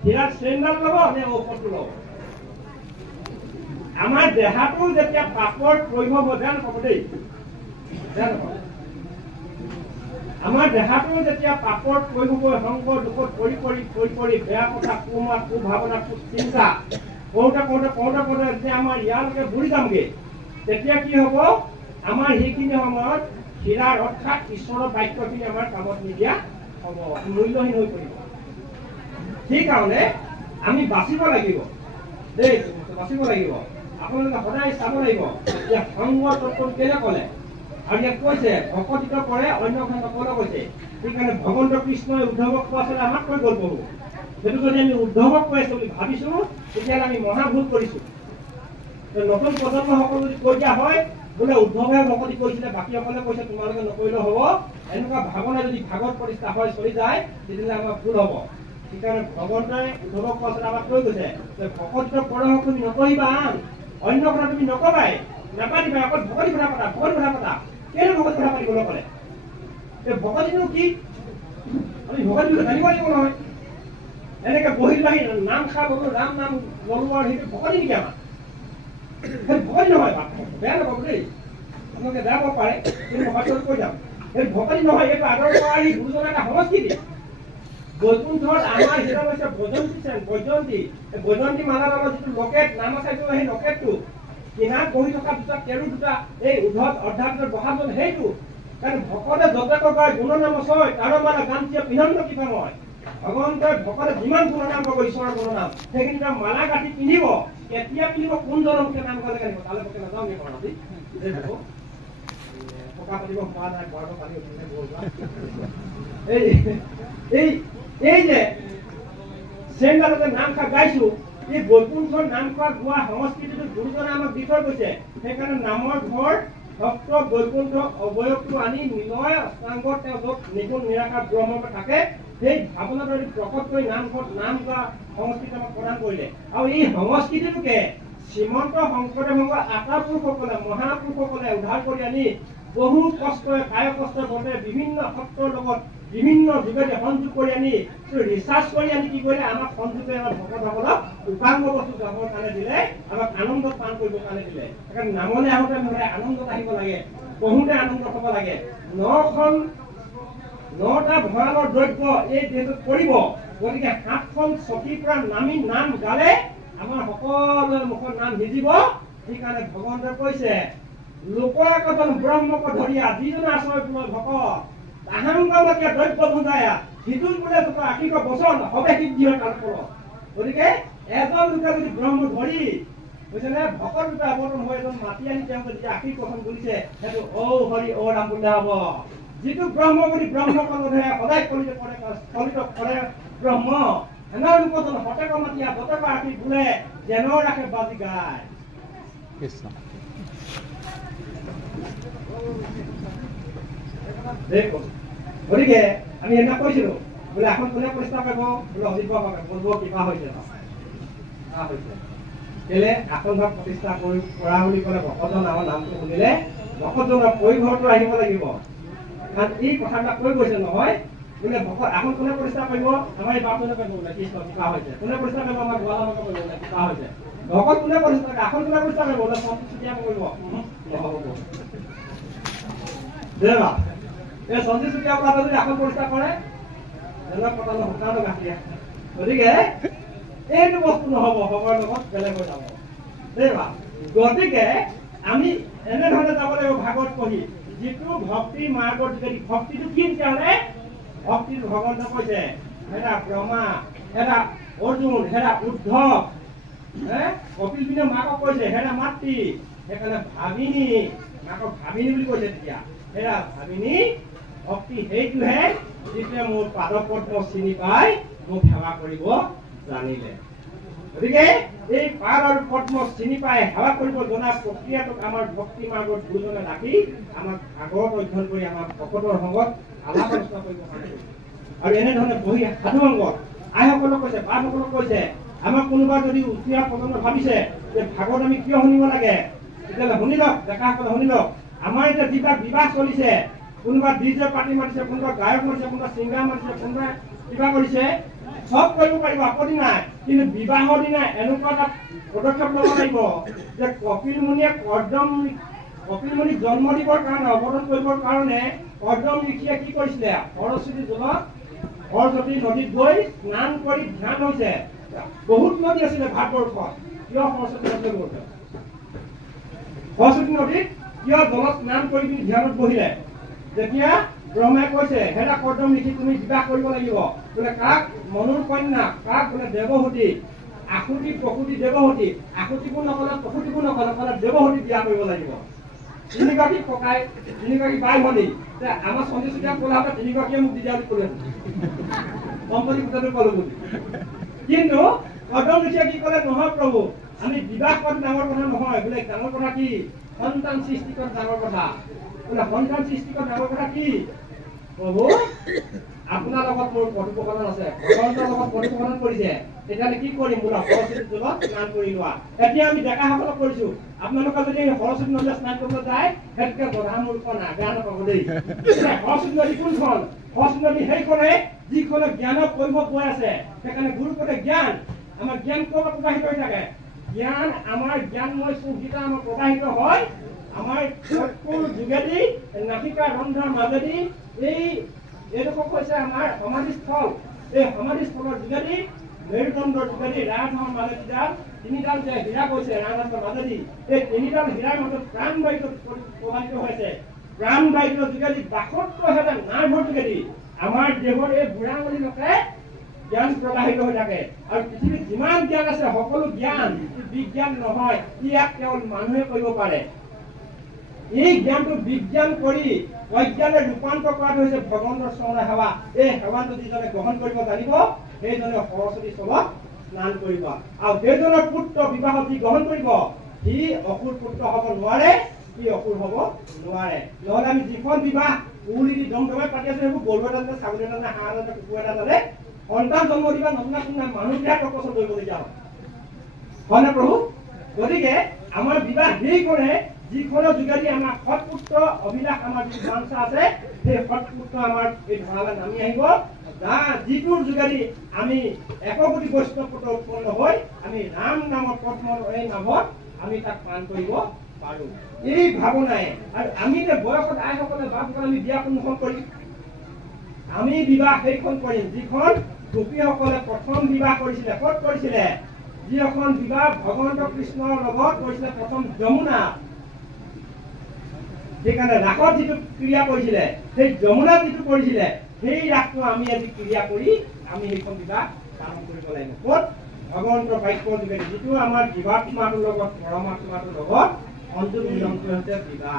হীৰাৰ চেইনডাল ল'ব নে ঔষধটো ল'ব? আমাৰ দেহাটো যেতিয়া পাপৰ প্ৰভাৱ হ'ব, বেয়া নাপাব দেই, বেয়া নাপাব। আমাৰ দেহাটো যেতিয়া পাপৰ প্ৰভাৱ হ'ব, সংগ দুখত পৰি বেয়া কথা, কুমাত, কুভাৱনা, কুচিন্তা কৰোঁতে যেতিয়া আমাৰ ইয়ালৈকে বুৰি যামগে, তেতিয়া কি হ'ব? আমাৰ সেইখিনি সময়ত হীৰাৰ অৰ্থাৎ ঈশ্বৰৰ বাক্যখিনি আমাৰ কামত নিদিয়া হ'ব, মূল্যহীন হৈ পৰিব। সেইকাৰণে আমি বাচিব লাগিব দেই, বাচিব লাগিব। আপোনালোকে সদায় চাব লাগিব যে সংগ তত্ত্ব কেনে ক'লে, আৰু ইয়াত কৈছে ভকতিত কৰে অন্য নকলে কৈছে। সেইকাৰণে ভগৱন্ত কৃষ্ণই উদ্ধৱক কোৱা আছিলে আমাক কৈ গ'ল প্ৰভু। সেইটো যদি আমি উদ্ধৱক কৈ আছো বুলি ভাবিছো, তেতিয়াহ'লে আমি মহাভুল কৰিছো। নতুন প্ৰজন্মসকল যদি কৈ দিয়া হয় বোলে উদ্ধৱে ভকতি কৰিছিলে, বাকীসকলে কৈছে তোমালোকে নকৰিলেও হ'ব, এনেকুৱা ভাৱনা যদি ভাগত প্ৰতিষ্ঠা হয় চলি যায়, তেতিয়াহ'লে আমাৰ ভুল হ'ব। সেইকাৰণে ভগৱন্তই উদ্ধৱক কোৱা আছিলে আমাক কৈ গৈছে যে ভকতিত পৰশ তুমি নকৰিবা, অন্য কথা তুমি নকবাই, নাপাতিবা, অকল ভকতি কথা পতা, ভকতি কথা পতা। কেলে ভকতি কথা পাতিবলৈ ক'লে? ভকতিনো কি? আমি ভকতি জানিব লাগিব নহয়। এনেকে বহি বাহি নাম খা ললো, ৰাম নাম ললো, আৰু সেইটো ভকতি নেকি আমাৰ? সেই ভকতি নহয়, বেয়া নাপাব দেই, আপোনালোকে বেয়া পাব পাৰে, কিন্তু ভকতি কৈ যাম, সেই ভকতি নহয়, এইটো আদৰ কৰা গুৰুজনাৰ এটা সংস্কৃতি। বৈকুণ্ঠত আমাৰ যেটা হৈছে বৈজন্তী চেন, বৈজন্তী মালাৰ আমাৰ যিটো লকেট নাম আছে, সেই লকেটটো কিনাত বহি থকা দুটা তেৰু দুটা এই উদ্ধত অৰ্ধাত বহাজন সেইটো। কাৰণ ভকতে যতে কয় গুণনাম ছয়, তাৰ মালা গান্তীয় পিন্ধন কিবা নহয়। ভগৱন্তই ভকতে যিমান গুণনাম কৰিব ঈশ্বৰৰ গুণনাম, সেইখিনি তাৰ মালা গাঁঠি পিন্ধিব, কেতিয়া পিন্ধিব, কোন জনমুখে নাম গালে জানিব। তালৈ পকে নাযাওঁ নি ঘৰতে পকা পাতিব পোৱা নাই, বৰটো পাতি উঠিলে বৰবা। এই যে চেণ্ডালতে নাম খা গাইছো, এই বৈকুণ্ঠৰ নাম খোৱা গোৱা সংস্কৃতিটো গুৰুজনে আমাক দি থৈ গৈছে। সেইকাৰণে নামৰ ঘৰ ভক্ত বৈকুণ্ঠ অৱয়বটো আনি নিলয় অষ্টাংগত তেওঁ য'ত নিগুণ নিৰাকাৰ ব্ৰহ্ম থাকে, সেই ভাৱনাটো প্ৰকট কৰি নামঘৰত নাম গোৱা সংস্কৃতি আমাক প্ৰদান কৰিলে। আৰু এই সংস্কৃতিটোকে শ্ৰীমন্ত শংকৰদেৱ আটাপুৰুষসকলে, মহাপুৰুষসকলে উদ্ধাৰ কৰি আনি বহু কষ্টৰে, কায় কষ্টৰ বতে বিভিন্ন সত্ৰৰ লগত বিভিন্ন যোগেদি সংযোগ কৰি আনি ৰিচাৰ্চ কৰি আনি কি কৰিলে, আমাক সংযোগে আমাৰ ভকতসকলক উপাংগ বস্তু যাবৰ কাৰণে দিলে, আমাক আনন্দত পান কৰিবৰ কাৰণে দিলে। সেইকাৰণে নামলৈ আহোঁতে মানে আনন্দত আহিব লাগে, পঢ়োঁতে আনন্দ হ'ব লাগে। 9টা ভঁৰালৰ দ্ৰব্য এই দেহটোত পৰিব, গতিকে 7খন চকীৰ পৰা নামি নাম গালে আমাৰ সকলোৰে মুখত নাম সিজিব। সেইকাৰণে ভগৱন্তই কৈছে লোকজন ব্ৰহ্মক ধৰিয়া যিজনে আশ্ৰয় তোমাৰ ভকত আহাংগমতীয়া দ্ৰব্য বুজায়া সিটোৰ বোলে তোমাৰ আশীষ বচন হবে সিদ্ধি হয় তাৰ ফলত। গতিকে এজন লোকে যদি ব্ৰহ্ম ধৰি বুজিছে নে, ভকত ৰূপে অৱতৰণ হৈ এজন মাতি আনি তেওঁ যদি আশীষ বচন বুলিছে, সেইটো ঔ হৰি ঔ ৰাম বুলিলে হ'ব। যিটো ব্ৰহ্ম বুলি ব্ৰহ্মকলহে সদায় কলিত কৰে ব্ৰহ্ম, এনে লোকজন হতেক মাতিয়া বতেক আশীষ বোলে যেন ৰাখে বাজি গায়। গতিকে আমি সেইদিনা কৈছিলো বোলে এখন কোনে প্ৰতিষ্ঠা কৰিব, বোলে অজিত বাবা বলব কিবা হৈছে কেলে আসন ভাগ প্ৰতিষ্ঠা কৰা বুলি ক'লে ভকতজন আমাৰ নামটো শুনিলে ভকতজনৰ পৰিঘৰটো আহিব লাগিব। কাৰণ এই কথাবিলাক কৈ গৈছে নহয়, বোলে ভকত আসন কোনে প্ৰতিষ্ঠা কৰিব, আমাৰ এই বাপজনে কৰিব বোলে কৃষ্ণ কিবা হৈছে, কোনে প্ৰতিষ্ঠা কৰিব, আমাৰ গোৱালামকে কৰিব বোলে কিবা হৈছে। ভকত কোনে প্ৰতিষ্ঠা কৰে, আসন কোনে প্ৰতিষ্ঠা কৰিব, বোলে সন্তোষ চুতীয়া কৰিব, নহ'ব দেৱা। এই সঞ্জীৱ চুতীয়া কথা যদি আসন প্ৰতিষ্ঠা কৰে, শুকানো গাঁঠি। গতিকে এইটো বস্তু নহ'ব, সময়ৰ লগত বেলেগ হৈ যাব দেৱা। গতিকে আমি এনেধৰণে যাব লাগিব ভাগৱত পঢ়ি, যিটো ভক্তি মাৰ্গৰ যোগেদি। ভক্তিটো কি তেতিয়াহ'লে, ভক্তিটো ভগৱন্তই কৈছে হেৰা ব্ৰহ্মা, হেৰা অৰ্জুন, হেৰা উদ্ধৱ, কপিল পিনে মাকক কৈছে হেৰা মাতৃ, সেইকাৰণে ভাবিনী, মাকক ভাবিনী বুলি কৈছে। তেতিয়া হেৰা ভাবিনী ভক্তি সেইটোহে যিটোৱে মোৰ পাদপদ্ম চিনি পাই মোক সেৱা কৰিব জানিলে। গতিকে এই পাদ আৰু পদ্ম চিনি পাই সেৱা কৰিব জনা প্ৰক্ৰিয়াটোক আমাৰ ভক্তি মাৰ্গত গুৰুজনে ৰাখি আমাক ভাগৱত অধ্যয়ন কৰি আমাৰ ভকতৰ সংগত আলাপ আলোচনা কৰিব কাৰণে। আৰু এনেধৰণে বহি সাধু অংগত আইসকলক কৈছে, বাসকলক কৈছে, আমাক কোনোবা যদি উঠি অহা প্ৰজন্ম ভাবিছে যে ভাগৱত আমি কিয় শুনিব লাগে, তেতিয়াহ'লে শুনি লওক, ডেকাসকলে শুনি লওক। আমাৰ এতিয়া যিবিলাক বিবাহ চলিছে, কোনোবা ডিজে পাৰ্টি মাতিছে, কোনোবা গায়ক মাতিছে, কোনোবা ছিংগাৰ মাতিছে, কোনোবা কিবা কৰিছে, চব কৰিব পাৰিব, আপত্তি নাই। কিন্তু বিবাহৰ দিনা এনেকুৱা এটা পদক্ষেপ ল'ব লাগিব যে কপিল মুনিক জন্ম দিবৰ কাৰণে, অৱতৰণ কৰিবৰ কাৰণে কৰ্দম ঋষিয়ে কি কৰিছিলে? সৰস্বতী নদীত গৈ স্নান কৰি ধ্যান হৈছে। বহুত নদী আছিলে ভাৰতবৰ্ষত, কিয় সৰস্বতী নদী গৈছে? সৰস্বতী নদীত কিয় জলত স্নান কৰি ধ্যানত বহিলে? যেতিয়া ব্ৰহ্মাই কৈছে, হেৰা কৰ্দম ঋষি তুমি বিবাহ কৰিব লাগিব, বোলে কাক? মনুৰ কন্যা, কাক? বোলে দেৱহতী, আশুতি প্ৰসূতি দেৱহতী। আশুতিকো নকলে, প্ৰসূতিকো নকলে, ক'লে দেৱহতী বিয়া কৰিব লাগিব। তিনিগৰাকী ককাই, তিনিগৰাকী বাই ভনী। আমাৰ সঞ্জয় চুতীয়া ক'লা হ'লে তিনিগৰাকীয়ে মোক দি দিয়া বুলি ক'লে, দম্পতি গোটটো ক'লো বুলি। কিন্তু কৰ্দম ঋষিয়ে কি ক'লে? নহয় প্ৰভু, আমি বিবাহ কৰাটো ডাঙৰ কথা নহয়, বোলে ডাঙৰ কথা কি? সন্তান সৃষ্টি কৰা ডাঙৰ কথা। বোলে সন্তান সৃষ্টি কৰা ডাঙৰ কথা কি? প্ৰভু, আপোনাৰ লগত মোৰ কথোপকথন আছে, ভগৱন্তৰ লগত কথোপকথন কৰিছে, তেতিয়াহ'লে কি কৰিম? বোলে সৰস্বতী জলত স্নান কৰি লোৱা। এতিয়া আমি ডেকাসকলক কৰিছো, আপোনালোকে যদি সৰস্বতী নদীত স্নান কৰিব যায়, সেইটোকে গধা মূৰ্খ না, বেয়া নাপাব দেই। সৰস্বতী নদী কোনখন? সৰস্বতী নদী সেইখনে যিখনে জ্ঞানৰ বৈভৱ বৈ আছে। সেইকাৰণে গুৰুপদে জ্ঞান, আমাৰ জ্ঞান ক'ৰবাত প্ৰকাশিত হৈ থাকে। জ্ঞান, আমাৰ জ্ঞানময় সুখগীতা আমাৰ প্ৰকাশিত হয় আমাৰ চকুৰ যোগেদি, নাসিকা ৰন্ধ্ৰৰ মাজেদি। এইডোখৰ হৈছে আমাৰ সমাধিস্থল। এই সমাধিস্থলৰ যোগেদি, মেৰুদণ্ডৰ যোগেদি, ৰাজহাঁহৰ মাজেদি তিনিডাল যে হীৰা গৈছে ৰাজহাঁহৰ মাজেদি, এই তিনিডাল হীৰাৰ মাজত প্ৰাণবায়ু প্ৰবাহিত হৈছে। প্ৰাণবায়ুৰ যোগেদি ৭২,০০০ নাৰ্ভৰ যোগেদি আমাৰ দেহৰ এই বুঢ়া আঙুলিলৈকে জ্ঞান প্ৰবাহিত হৈ থাকে। আৰু পৃথিৱীত যিমান জ্ঞান আছে সকলো জ্ঞান বিজ্ঞান নহয়, ইয়াক কেৱল মানুহে কৰিব পাৰে। এই জ্ঞানটো বিজ্ঞান কৰি অজ্ঞানে ৰূপান্তৰ কৰাটো হৈছে ভগৱন্তৰ চৰণৰ সেৱা। এই সেৱাটো যিজনে গ্ৰহণ কৰিব জানিব, সেইজনে সৰস্বতী জলত স্নান কৰিব। আৰু সেইজনৰ পুত্ৰ বিবাহত যি গ্ৰহণ কৰিব, সি অসুৰ পুত্ৰ হ'ব নোৱাৰে, সি অসুৰ হ'ব নোৱাৰে। নহ'লে আমি যিখন বিবাহ উৰুলি দি দমদমাই পাতি আছো, সেইবোৰ গৰু এটা জানে, ছাগলী এটা জানে, হাঁহ এটা, কুকুৰ এটা জানে, সন্তান জন্ম দিবা নতুন মানুহবিলাক প্ৰকচন কৰিবলগীয়া হয়। হয়নে প্ৰভু? গতিকে আমাৰ বিবাহ সেইখনে যিখনৰ যোগেদি আমাৰ সৎপুত্ৰ অভিলাষ, আমাৰ যি বাঞ্ছা আছে, সেই সৎপুত্ৰ আমাৰ এই ধৰালৈ নামি আহিব, যিটোৰ যোগেদি আমি একগোটি বৈষ্ণৱ পুত্ৰ উৎপন্ন হৈ আমি ৰাম নামৰ পদ্ম এই নামত আমি তাক পান কৰিব পাৰো। এই ভাৱনাই, আৰু আমি যে বয়সত আইসকলে বাপসকলে আমি বিয়া কোনখন কৰিম? আমি বিবাহ সেইখন কৰিম যিখন গোপীসকলে প্ৰথম বিবাহ কৰিছিলে। ক'ত কৰিছিলে? যিখন বিবাহ ভগৱন্ত কৃষ্ণৰ লগত কৰিছিলে প্ৰথম যমুনা। সেইকাৰণে ৰাসত যিটো ক্ৰিয়া কৰিছিলে, সেই যমুনাত যিটো কৰিছিলে, সেই ৰাসটো আমি আজি ক্ৰিয়া কৰি আমি সেইখন বিবাহ পালন কৰিব লাগিব। ক'ত? ভগৱন্তৰ বাক্যৰ যোগেদি, যিটো আমাৰ জীৱাত্মাটোৰ লগত পৰমাত্মাটোৰ লগত সংযোগ মিলনটো হৈছে বিবাহ।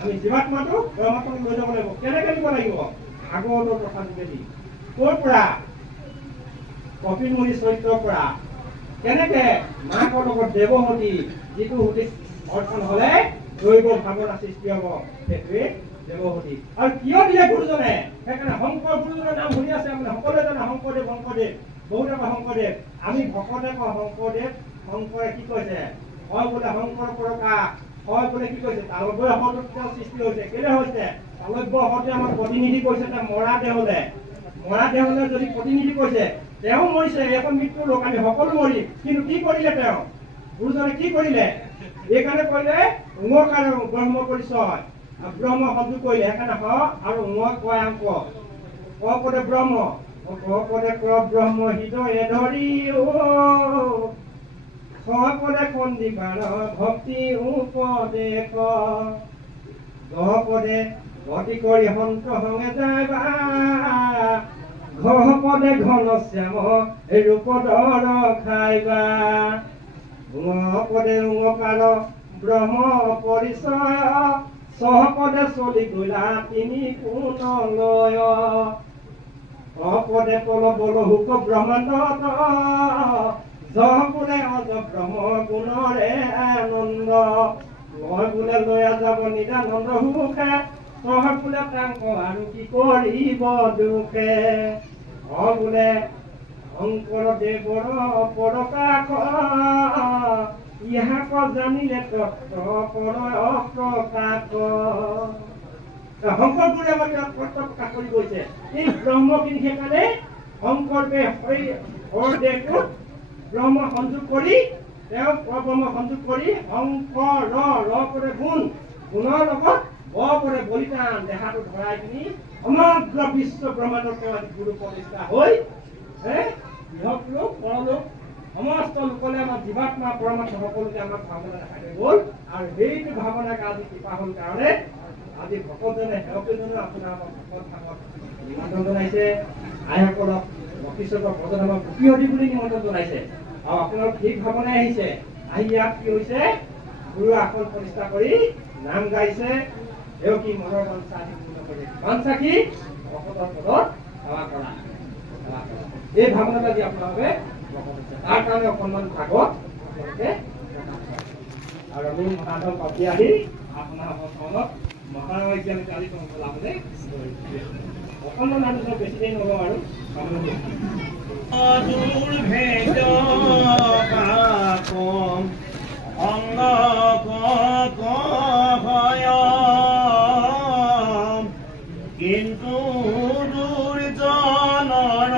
আমি জীৱাত্মাটো পৰমাত্মাক লৈ যাব লাগিব। কেনেকে দিব লাগিব? ভাগৱতৰ কথা যোগেদি। ক'ৰ পৰা? কপিল মুনি চৰিত্ৰৰ পৰা। কেনেকে? মাকৰ লগত দেৱহতী, যিটো সতী অৰ্পণ হ'লে দৈৱ ভাৱনা সৃষ্টি হ'ব, সেইটোৱে দেৱহতী। আৰু কিয় দিলে গুৰুজনে? সেইকাৰণে শংকৰ গুৰুজনৰ নাম শুনি আছে আপুনি সকলোৱে জানে, শংকৰদেৱ শংকৰদেৱ, বহুতে কয় শংকৰদেৱ। আমি ভকতে কওঁ শংকৰদেৱ। শংকৰে কি কৈছে? হয় বোলে শংকৰ প্ৰকাশ, হয় বোলে কি কৈছে? তালব্য শব্দত সৃষ্টি হৈছে। কেলে হৈছে? তালব্য শব্দে আমাক প্ৰতিনিধি কৰিছে মৰা দেহলে। মৰা দেহলে যদি প্ৰতিনিধি কৰিছে, তেওঁ মৰিছে, এখন মৃত্যুৰ লোক, আমি সকলো মৰিম। কিন্তু কি কৰিলে তেওঁ? গুৰুজনে কি কৰিলে? এইকাৰণে কৰিলে উঙকাৰ ব্ৰহ্ম পৰিচয়, ব্ৰহ্ম শব্দ কৰিলে। সেইকাৰণে হ আৰু উঙ কয় আংক, ক পদে ব্ৰহ্ম, ক পদে ক ব্ৰহ্ম হৃদয়ে ধৰি, খ পদে খণ্ডিকাৰ ভক্তি উপদেশ, গ পদে গতি কৰি সন্ত সংগে যাবা, ঘ পদে ঘন শ্যাম ৰূপধৰ খাইবা, উঙ পদে উঙকাৰ ব্ৰহ্ম পৰিচয়, ছহ পদে চলি গলা তিনি কোণ লয়, পদে পল বল হুক ব্ৰহ্মাণ্ড, জহ বোলে অজ ব্ৰহ্ম গুণৰে আনন্দ, লয় বোলে লয়া যাব নিদানন্দ সুখে, ছহ বোলে তাংক আৰু কি কৰিব দুখে, বোলে শংকৰদেৱৰ পৰকাশ ইহাক জানিলে তত্ত্ব পৰ অপ্ৰকাশ। শংকৰগুৰুৱে আমাক তত্ত্ব প্ৰকাশ কৰি গৈছে। এই ব্ৰহ্মখিনি সেইকাৰণে শংকৰদেৱে হৰদেৱটোক ব্ৰহ্ম সংযোগ কৰি তেওঁ পৰব্ৰহ্ম সংযোগ কৰি শংকৰ ৰ কৰে গুণ, গুণৰ লগত ব কৰে বলিদান দেহাটো ধৰাই কিনি সমগ্ৰ বিশ্ব ব্ৰহ্মাণ্ডৰ তেওঁ আজি গুৰু প্ৰতিষ্ঠা হৈ ইহক লোক পৰলোক সমস্ত লোকলে আমাৰ জীৱাত্মা পৰমাত্মা সকলোকে আমাক ভাৱনা দেখাই থৈ গ'ল। আৰু সেইটো ভাৱনাক আজি কৃপা হ'ল কাৰণে আজি ভকতজনে সেৱকজনে আপোনাৰ ভকত ধামত নিমন্ত্ৰণ জনাইছে। আইসকলক বশিষ্ঠক ভজন আমাক গোপীহৰি বুলি নিমন্ত্ৰণ জনাইছে। আৰু আপোনালোক ঠিক ভাৱনাই আহিছে। আহি ইয়াত কি হৈছে গুৰু আসন প্ৰতিষ্ঠা কৰি নাম গাইছে। এও কি মনৰ বাঞ্ছা আদি পূৰ্ণ কৰি বাঞ্ছা কি ভকতৰ পদত সেৱা কৰা। এই ভাৱনাটা আজি আপোনালোকে তাৰ কাৰণে অকণমান ভাগত আপোনালোকে আৰু আমি মহাধম পাতি আহি আপোনাৰ চৰণত মহাৰাজ্যাన్ని কালি চলাবলৈ অকণমান আমি বেছি দেৰি নলওঁ আৰু দুৰ্ভেদ পাপম অংগ কিন্তু দুৰ্জনৰ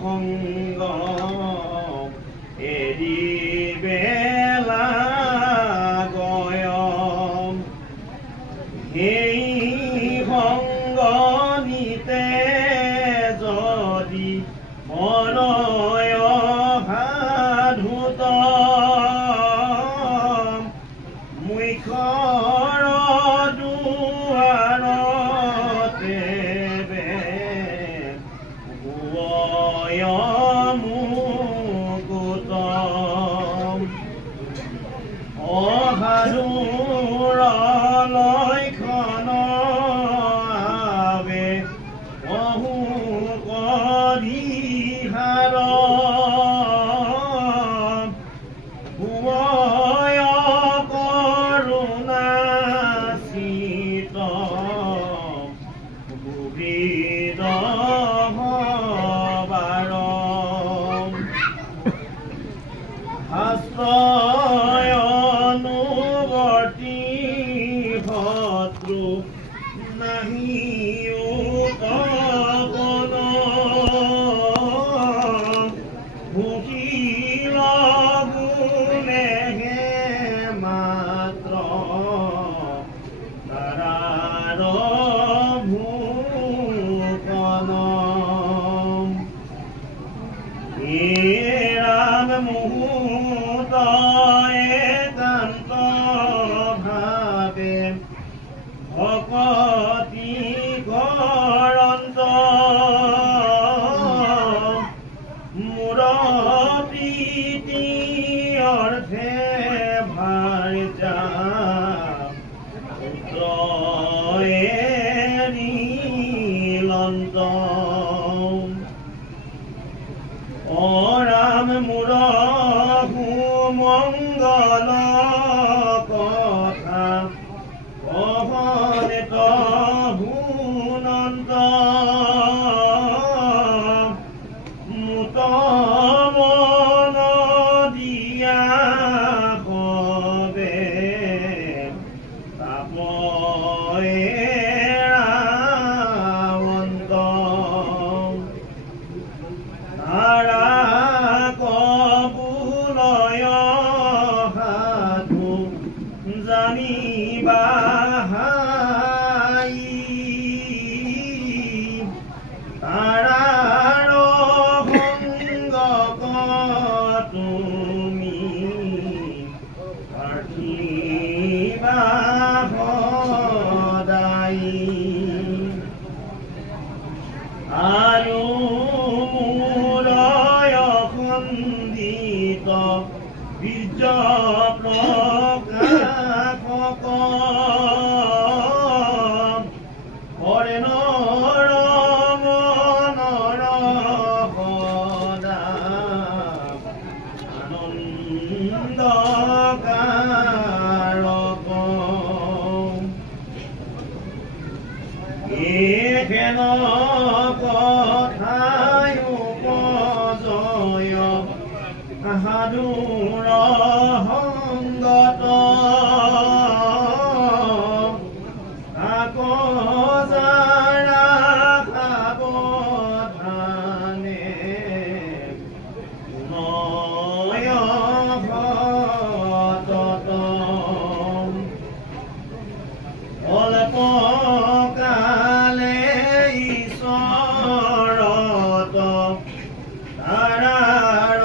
সংগ এৰিবেলা গয়ম সেই সংগ নিতে যদি মনয় সাধুত মুখৰ দুৱাৰতে ভুৱয় মুকুত অসাধুৰ লক্ষণ আবে বহু কৰিহাৰ ভুৱয় কৰোণাচিত ভুবিদ বাৰ হাস্তয়নুবৰ্তী শত্ৰু নাহি উৎপন্ন ভুকিল গুণেহে মাত্ৰ তাৰাৰ ভূষণ ৰাম মুহূৰ্ত একান্ত ভাৱে ভকতি কৰন্ত মোৰ প্ৰীতি অৰ্থে ভাৰ্যা পুত্ৰ এৰিলন্ত ৰাম মোৰ সুমংগল কথা অহনেত হুনন্ত মুত মন দিয়া হবে তাপয়ে ৰাৱন্ত তাৰা কবুলয় সাধু জানিবা তাৰাৰ সংগ তুমি পাৰ্থিবা সদায় আৰু মূৰয় খণ্ডিত বীৰ্য প্ৰকাশক কৰে নৰ মনৰ সদা আনন্দ কাৰক এখেন কথায় সাধুৰ সংগত আকজাৰা সাৱধানে নয় ভতত অল্পকালে ঈশ্বৰত তাৰাৰ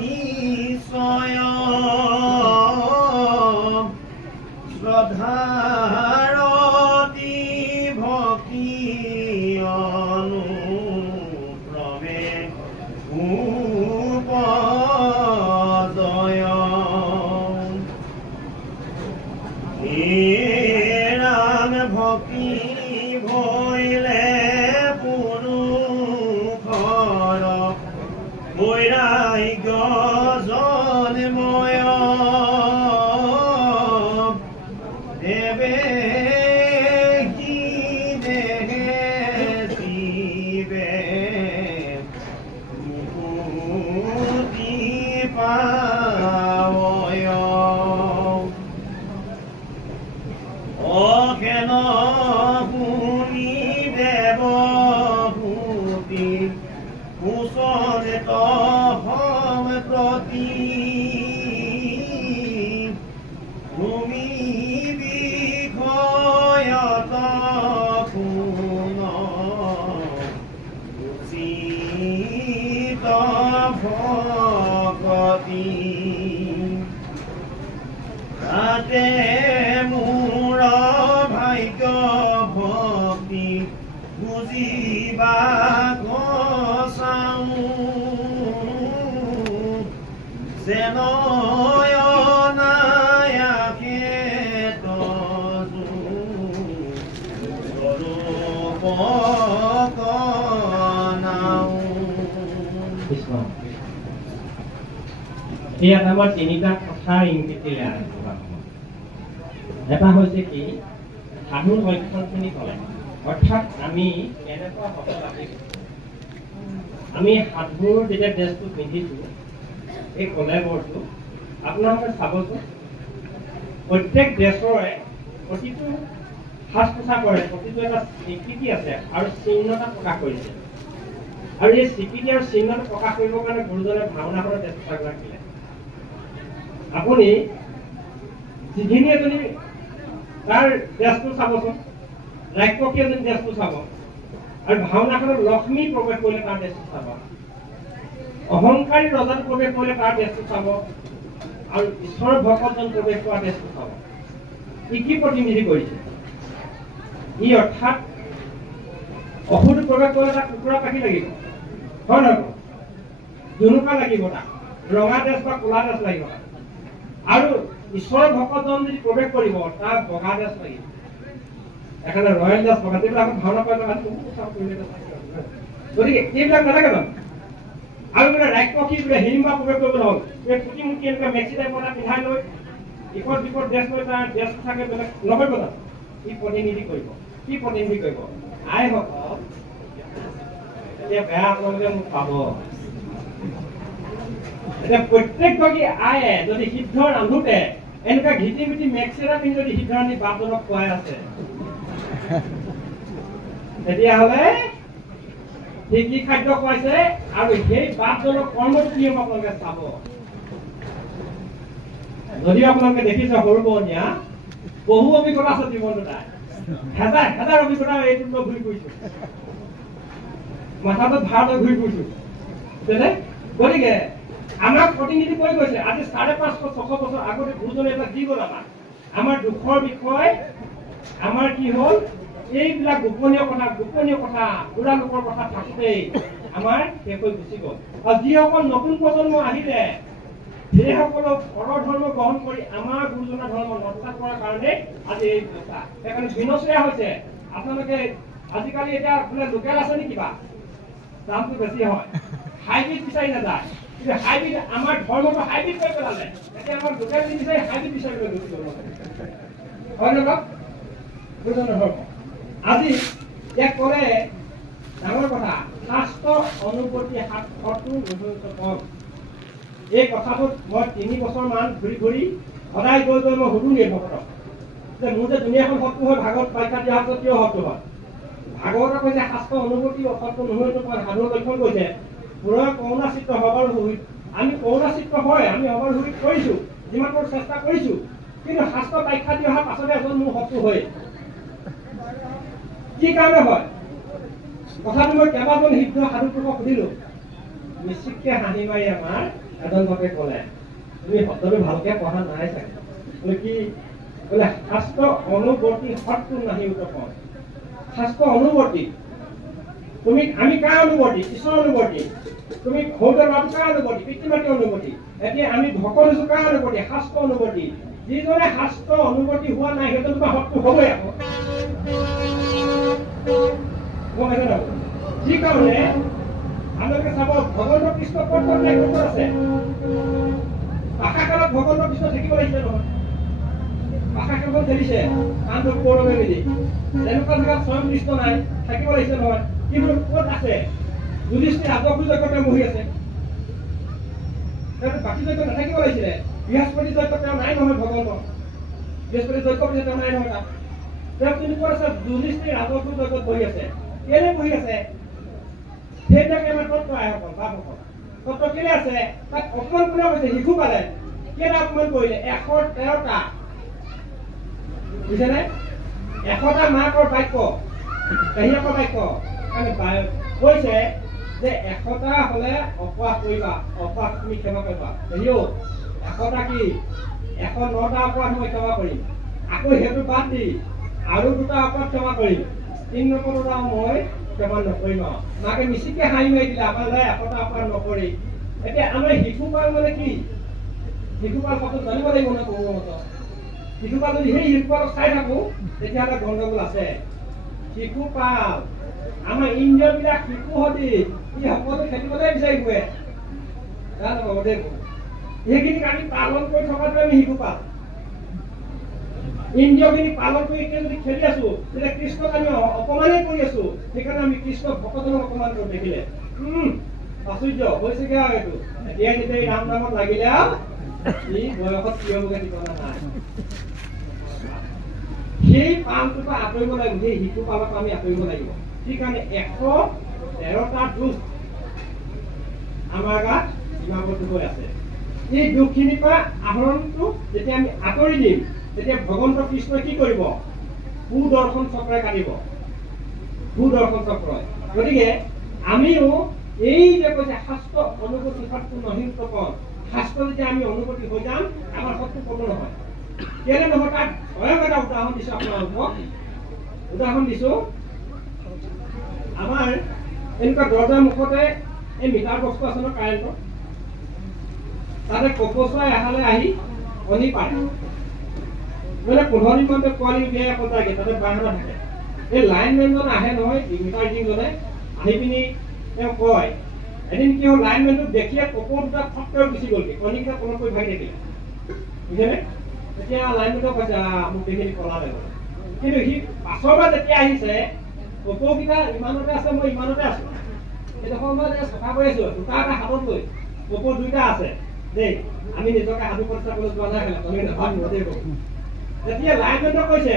নিশ্চয় শ্ৰদ্ধাৰতি ভক্তি অনুক্ৰমে উপজয় ৰাম ভক্তি ভৈলে পুৰুষৰ বৈৰাগ্য জন্ময় দেৱে কি দেহে শিৱে মুকুতি পাৱয় অখেন শুনি দেৱভূতি কুশলেত সম্প্ৰতি ভূমি বিষয়ত পুন উচিত ভকতি তাতে মোৰ ভাগ্য ভক্তি বুজিবা চাওঁ যেন অনায়াসে ইয়াত আমাৰ তিনিটা কথা ইংগিত দিলে এটা হৈছে কি সাধুৰ লক্ষণখিনি ক'লে অৰ্থাৎ আমি কেনেকুৱা হ'ব লাগিব আমি সাধুৰ যেতিয়া ড্ৰেছটো পিন্ধিছোঁ এই কলেবৰটো আপোনালোকে চাবচোন প্ৰত্যেক ড্ৰেছৰে প্ৰতিটো সাজ পোছাকৰে প্ৰতিটো এটা স্বীকৃতি আছে আৰু চিহ্নতা প্ৰকাশ কৰিছে আৰু এই স্বীকৃতি আৰু চিহ্নতা প্ৰকাশ কৰিবৰ কাৰণে গুৰুজনে ভাওনাখনৰ ড্ৰেছ পোছাকবিলাক দিলে আপুনি যিখিনি এজনী তাৰ ড্ৰেছটো চাবচোন ৰাক্ষসী এজনী ড্ৰেছটো চাব আৰু ভাওনাখনত লক্ষ্মী প্ৰৱেশ কৰিলে তাৰ ড্ৰেছটো চাব অহংকাৰী ৰজাত প্ৰৱেশ কৰিলে তাৰ ড্ৰেছটো চাব আৰু ঈশ্বৰৰ ভকতজন প্ৰৱেশ কৰা ড্ৰেছটো চাব ই কি প্ৰতিনিধি কৰিছে ই অৰ্থাৎ অসুৰ প্ৰৱেশ কৰিলে তাক কুকুৰা পাখি লাগিব হয় নহয় জুনুকা লাগিব তাক ৰঙা ড্ৰেছ বা ক'লা ড্ৰেছ লাগিব আৰু ঈশ্বৰৰ ভকতজন যদি প্ৰৱেশ কৰিব তাক বগা ড্ৰেছ লাগিব এখানে রয়্যাল ড্রেস পকাতে গেলে এখন ভাওনা পাইলে মানে খুব সব করে গতিকে এইবিলাক নাথাকে জানো আৰু বোলে ৰাক্ষসী বোলে হিৰিম্বা প্ৰৱেশ কৰিব নহ'ল এই ফুটি মুটি এনেকুৱা মেক্সি টাইপৰ এটা পিন্ধাই লৈ ইকত বিকত ড্ৰেছ লৈ তাৰ ড্ৰেছ থাকে বেলেগ নকৰিব জানো ই প্ৰতিনিধি কৰিব কি প্ৰতিনিধি কৰিব আইসকল এতিয়া বেয়া আপোনালোকে মোক পাব এতিয়া প্ৰত্যেকগৰাকী আয়ে যদি সিদ্ধ ৰান্ধোতে এনেকুৱা ঘিটি মিটি মেক্সি এটা পিন্ধি যদি সিদ্ধ ৰান্ধি বাপজনক খুৱাই আছে তেতিয়াহ'লে ঠিক কি খাদ্য খুৱাইছে আৰু সেই বাপজনক কৰ্মটো কি হ'ব আপোনালোকে চাব যদি আপোনালোকে দেখিছে সৰু বনীয়া বহু অভিজ্ঞতা আছে জীৱনটো তাই হেজাৰ অভিজ্ঞতা এইটো লৈ ঘূৰি ফুৰিছো মাথাটোত ভাৰ লৈ ঘূৰি ফুৰিছো গতিকে আমাক প্ৰতিনিধি কৰি গৈছে আজি 550-600 বছৰ আগতে গুৰুজনে এটা দি গ'ল আমাৰ দুখৰ বিষয় আমাৰ কি হ'ল এইবিলাক গোপনীয় কথা বুঢ়া লোকৰ কথা থাকোঁতেই আমাৰ শেষ হৈ গুচি গ'ল আৰু যিসকল নতুন প্ৰজন্ম আহিলে সেইসকলক পৰৰ ধৰ্ম গ্ৰহণ কৰি আমাৰ গুৰুজনাৰ ধৰ্ম নস্যাৎ কৰাৰ কাৰণে আজি এই ব্যৱস্থা সেইকাৰণে বিনশ্ৰেয়া হৈছে আপোনালোকে আজিকালি এতিয়া বোলে লোকেল আছে নেকি কিবা দামটো বেছি হয় হাইব্ৰিড বিচাৰি নাযায় কিন্তু হাইব্ৰিড আমাৰ ধৰ্মটো হাইব্ৰিড কৰি পেলালে এতিয়া আমাৰ লোকেল বিচাৰি হাইব্ৰিড বিচাৰিবলৈ গুচি গ'ল হয় নহয় গুৰুজনাৰ ধৰ্ম আজি ইয়াক কৰে ডাঙৰ কথা শাস্ত্ৰ অনুপতি শাস্ত্ৰটো এই কথাটোত মই 3 বছৰমান ঘূৰি ঘূৰি সদায় গৈ গৈ মই সুধোঁগৈ ভকতক যে মোৰ যে দুনিয়াখন শত্ৰু হয় ভাগৱত ব্যাখ্যা দিয়া হৈছে কিয় শত্ৰু হয় ভাগৱতে কৈছে শাস্ত্ৰ অনুভূতি অসত্য নহয়তো সাধুৰ লক্ষণ কৈছে পুৰৰ কৰোণা চিত্ৰ হবৰ সুবিধ আমি কৰোণা চিত্ৰ হয় আমি হবৰ সুবিধ কৰিছোঁ যিমান পাৰোঁ চেষ্টা কৰিছোঁ কিন্তু শাস্ত্ৰ ব্যাখ্যা দি অহাৰ পাছতে এজন মোৰ শত্ৰু হয় কি কাৰণে হয় কথাটো মই কেইবাজন সিদ্ধ সাধুটোকক সুধিলোঁ নিশ্চিতকৈ হাঁহি মাৰি আমাৰ এজন ভকে ক'লে তুমি শব্দটো ভালকৈ পঢ়া নাই চাগে বোলে কি বোলে শাস্ত্ৰ অনুবৰ্তী শত্ৰু নাহি উত্তম শাস্ত্ৰ অনুবৰ্তী তুমি আমি কাৰ অনুবৰ্তী ঈশ্বৰৰ অনুবৰ্তী তুমি সৌদ ল'ৰাটো কাৰ অনুবৰ্তী পিতৃ মাতৃ অনুবৰ্তী এতিয়া আমি ভকত হৈছোঁ কাৰ অনুবৰ্তী শাস্ত্ৰ অনুবৰ্তী যিজনে শাস্ত্ৰ অনুবৰ্তী হোৱা নাই সেইজন তোমাৰ শত্ৰু হ'বই আকৌ গম পাইছে নাই যি কাৰণে আপোনালোকে চাব ভগৱান কৃষ্ণ ক'ত আছে ভাষাকালত ভগৱান কৃষ্ণ থাকিব লাগিছে নহয় ভাষাখন খেলিছে কাণটো কৌৰৱে মিলি তেনেকুৱা জেগাত স্বয়ং কৃষ্ণ নাই থাকিব লাগিছে নহয় কিন্তু ক'ত আছে যুধিষ্ঠিৰ আদৰ্শ যজ্ঞতে বহি আছে বাকী যজ্ঞ নাথাকিব লাগিছিলে বৃহস্পতি যজ্ঞ তেওঁ নাই নহয় ভগৱানৰ বৃহস্পতি যজ্ঞ বুলি তেওঁ নাই নহয় তাত তেওঁ কিন্তু ক'ত আছে যুধিষ্ঠিৰ আদৰ্শ যজ্ঞত বহি আছে কেলে বহি আছে সেইটাকে আমাৰ তত্ত্ব আইসকল বাপসকল তত্ত্ব কেলে আছে তাক অপমান কোনে কৈছে শিশু পালে কেলে অপমান কৰিলে 113টা বুজিছেনে 100টা মাকৰ বাক্য পেহীয়েকৰ বাক্য মানে কৈছে যে 100টা হ'লে অপৰাধ কৰিবা অপৰাধ তুমি ক্ষমা কৰিবা পেহীও 100টা কি 109টা অপৰাধ মই ক্ষমা কৰিম আকৌ সেইটো বাদ দি আৰু 2টা অপৰাধ ক্ষমা কৰিম 3 নম্বৰটা মই ক্ষমা নকৰিম মাকে মিচিকে হাঁহি মাৰি দিলে আমালৈ 100টা অপৰাধ নকৰি এতিয়া আমাৰ শিশুপাল মানে কি শিশুপাল শব্দ জানিব লাগিব ন কৌমত শিশুপাল যদি সেই শিশুপালক চাই থাকোঁ তেতিয়াহ'লে গণ্ডগোল আছে শিশুপাল আমাৰ ইন্দ্ৰিয়বিলাক শিশু সদৃশ ই সকলো খেলিবলৈ বিচাৰিবই সেইখিনিক আমি পালন কৰি থকাটো আমি শিশুপাল ইন্দ্ৰিয়খিনি পালন কৰি এতিয়া যদি খেলি আছো তেতিয়া কৃষ্ণক আমি অপমানেই কৰি আছো সেইকাৰণে আমি কৃষ্ণক ভকতজনক অপমান কৰোঁ দেখিলে আশ্চৰ্য হৈছেগে আৰু এইটো এতিয়া যেতিয়া এই ৰাম নামত লাগিলে আৰু ই বয়সত কি হ'বগে ঠিকনা নাই সেই পালটোৰ পৰা আঁতৰিব লাগিব সেই শিশু পালৰ পৰা আমি আঁতৰিব লাগিব সেইকাৰণে 113টা দোষ আমাৰ গাত সীমাবদ্ধ হৈ আছে এই দুখখিনিৰ পৰা আহৰণটো যেতিয়া আমি আঁতৰি দিম তেতিয়া ভগৱন্ত কৃষ্ণই কি কৰিব সুদৰ্শন চক্ৰই কাটিব সুদৰ্শন চক্ৰই গতিকে আমিও এই যে কৈছে শাস্ত্ৰ অনুভূতি শত্ৰু নহিংসকল শাস্ত্ৰ যেতিয়া আমি অনুভূতি হৈ যাম আমাৰ শত্ৰু কোনো নহয় কেলে নহয় তাত স্বয়ং এটা উদাহৰণ দিছো আপোনালোকক উদাহৰণ দিছো আমাৰ এনেকুৱা দৰ্জাৰ মুখতে এই মিটাৰ বস্তু আছে ন কাৰেণ্টৰ তাতে কপচুৱাই এহালে আহি কণী পাৰে মানে 15 দিন মানতে পোৱালি উলিয়াই আকৌ যায়গে তাতে বাহানা থাকে এই লাইনমেনজন আহে নহয় মিটাৰ ৰিডিংজনে আহি পিনি তেওঁ কয় এদিন কি হ'ল লাইনমেনটোক দেখিয়ে কপৌ দুটা ফটকৈ গুচি গ'লগৈ কণীকেইটা তলকৈ ভাগি থাকিলে বুজিছেনে তেতিয়া লাইনমেনটোক কৈছে মোক দেখি পলালে গ'ল কিন্তু সি পাছৰবাৰ যেতিয়া আহিছে কপৌকেইটা ইমানতে আছে মই ইমানতে আছো এইডোখৰ মই চাফা কৰি আছো দুটা এটা হাতত লৈ কপৌ 2টা আছে দেই আমি নিজকে সাধু প্ৰতিষ্ঠা কৰি যোৱা নাই আমি নাভাবিব দেই যেতিয়া লাইনমেনটোক কৈছে